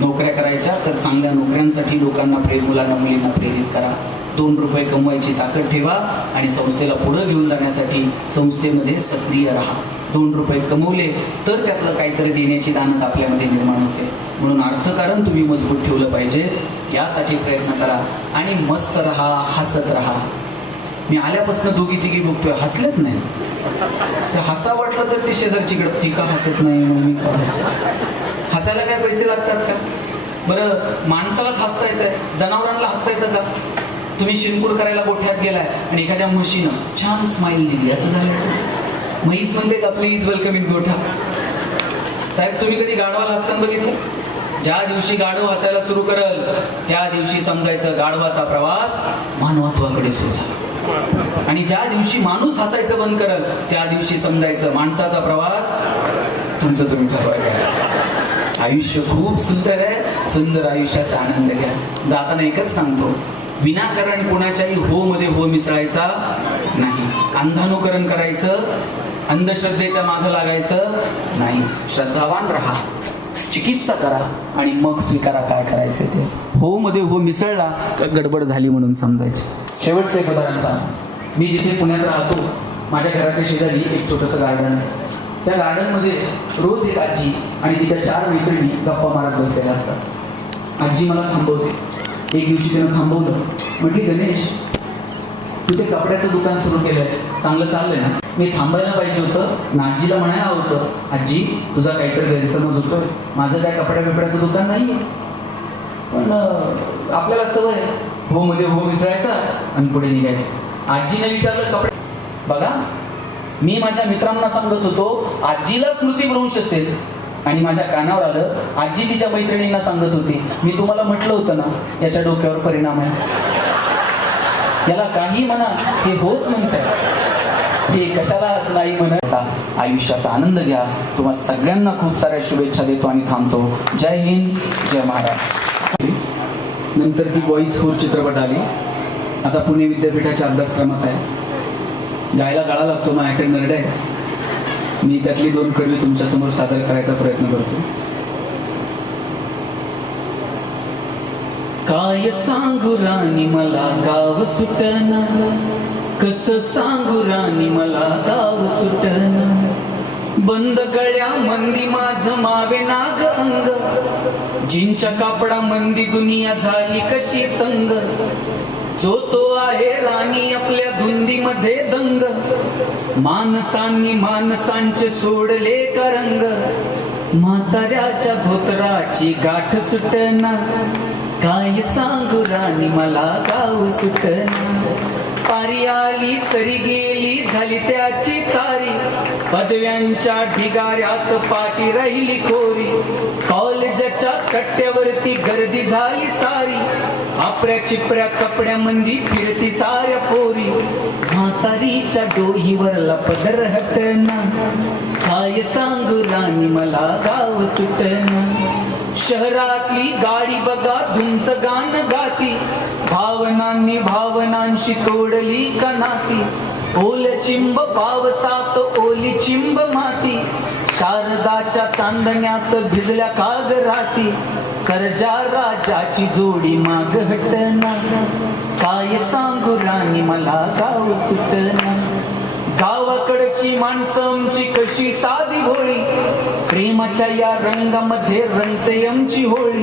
नोकऱ्या करायच्या तर चांगल्या नोकऱ्यांसाठी लोकांना मुलांना मुलींना प्रेरित करा. 2 रुपये कमवायची ताकद ठेवा आणि संस्थेला पुढं घेऊन जाण्यासाठी संस्थेमध्ये सक्रिय राहा. 2 रुपये कमवले तर त्यातलं काहीतरी देण्याची दानत आपल्यामध्ये निर्माण होते. म्हणून अर्थकारण तुम्ही मजबूत ठेवलं पाहिजे, यासाठी प्रयत्न करा आणि मस्त राहा, हसत राहा. मी आल्यापासून 2-3 बघतोय, हसलेच नाही. ते हसा वाटलं तर ते शेजारचीकडे ती का हसत नाही मग मी का हसू? हसायला काय पैसे लागतात का? बरं माणसालाच हसता येतं, जनावरांना हसता येतं का? तुम्ही शिरपूर करायला गोठ्यात गेलाय आणि एखाद्या म्हशीनं छान स्माईल दिली, असं झालं? म्हैस म्हणते का प्लीज वेलकम इन गोठा? साहेब तुम्ही कधी गाढवाला हसताना बघितलं? ज्या दिवशी गाढव हसायला सुरू करल त्या दिवशी समजायचं गाढवाचा प्रवास मानवत्वाकडे सुरू झाला, आणि ज्या दिवशी माणूस हसायचं बंद करल त्या दिवशी समजायचं माणसाचा प्रवास तुमचं तुम्ही ठरवायचं. आयुष्य खूप सुंदर आहे, सुंदर आयुष्याचा आनंद घ्या. जाताना एकच सांगतो, विनाकारण कोणाच्याही हो मध्ये हो मिसळायचा नाही, अंधानुकरण करायचं, अंधश्रद्धेच्या मागं लागायचं नाही. श्रद्धावान राहा, चिकित्सा करा आणि मग स्वीकारा काय करायचं ते. हो मध्ये हो मिसळला तर गडबड झाली म्हणून समजायची. शेवटचं एक उदाहरण सांग. मी जिथे पुण्यात राहतो माझ्या घराच्या शेजारी एक छोटंसं गार्डन आहे. त्या गार्डनमध्ये रोज एक आजी आणि तिच्या 4 मैत्रिणी गप्पा मारत बसलेल्या असतात. आजी मला थांबवते. एक दिवशी तिनं थांबवलं, म्हटली गणेश तू ते कपड्याचं दुकान सुरू केलंय, चांगलं चाललंय ना? मी थांबायला पाहिजे होतं ना. आजीला म्हणायला होतं आजी तुझा काहीतरी गैरसमज होतोय, माझं काय कपड्या बिपड्याचं दुकान नाही, पण आपल्याला सवय हो मध्ये हो मिसळायचा आणि पुढे निघायचं. आजीने विचारलं कपडे बघा, मी माझ्या मित्रांना सांगत होतो आजीला स्मृतिभ्रंश असेल, आणि माझ्या कानावर आलं आजी तिच्या मैत्रिणींना सांगत होती मी तुम्हाला म्हटलं होतं ना याच्या डोक्यावर परिणाम आहे. याला काही म्हणा हे होच म्हणताय, हे कशालाच नाही म्हणत. आयुष्याचा आनंद घ्या. तुम्हा सगळ्यांना खूप साऱ्या शुभेच्छा देतो आणि थांबतो. जय हिंद, जय महाराष्ट्र. नंतर ती बॉईज 4 चित्रपट आली. आता पुणे विद्यापीठाच्या अभ्यासक्रमात आहे. गायला गळा लागतो, माझ्याकडे नरड आहे. मी त्यातली 2 कडवी तुमच्या समोर सादर करायचा प्रयत्न करतो. काय सांगू राणी मला गाव सुटना, कसं सांगू राणी मला गाव सुटना, बंद गळ्या मंदी माझं मावे नाग अंग, जिंच्या कापडा मंदी दुनिया झाली कशी तंग, जो तो आहे राणी आपल्या धुंदीमध्ये दंग, माणसांनी माणसांचे सोडले का रंग, म्हाताऱ्याच्या धोतराची गाठ सुटना, काय सांगू राणी मला गाव सुटना, पारी आली सरी गेली झाली त्याची तारी, पदव्यांच्या ढिगाऱ्यात पाठी राहिली कोरी, कॉलेजच्या कट्ट्यावरती गर्दी झाली सारी, आपल्या चिपऱ्या कपड्यामंदी फिरती साऱ्या पोरी, म्हातारीच्या डोहीवरला पदर हटना, काय सांगू राणी मला गाव सुटना, शहरातली गाडी बघा धुंच गाणं गाती, भावनांनी भावनांशी तोडली का नाती, ओल चिंब पावसात ओली चिंब माती, शारदाच्या चांदण्यात भिजल्या काग राती, सर्जा राजाची जोडी माग हटना, काय सांगू राणी मला गाव सुटना, गावाकडची माणसं आमची कशी साधी भोळी, प्रेमाच्या या रंगामध्ये रंगते आमची होळी,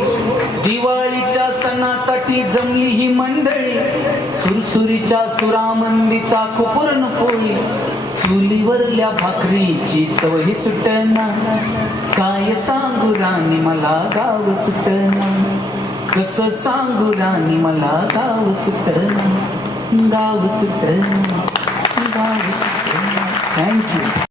दिवाळीच्या सणासाठी जमली ही मंडळी, सुरसुरीच्या सुरामंदीचा कुपूर्ण पोळी, चुलीवरल्या भाकरीची चवही सुटना, काय सांगू राणी मला गाव सुटना, कसं सांगू राणी मला गाव सुटना, गाव सुटना, गाव सुटना. थँक्यू.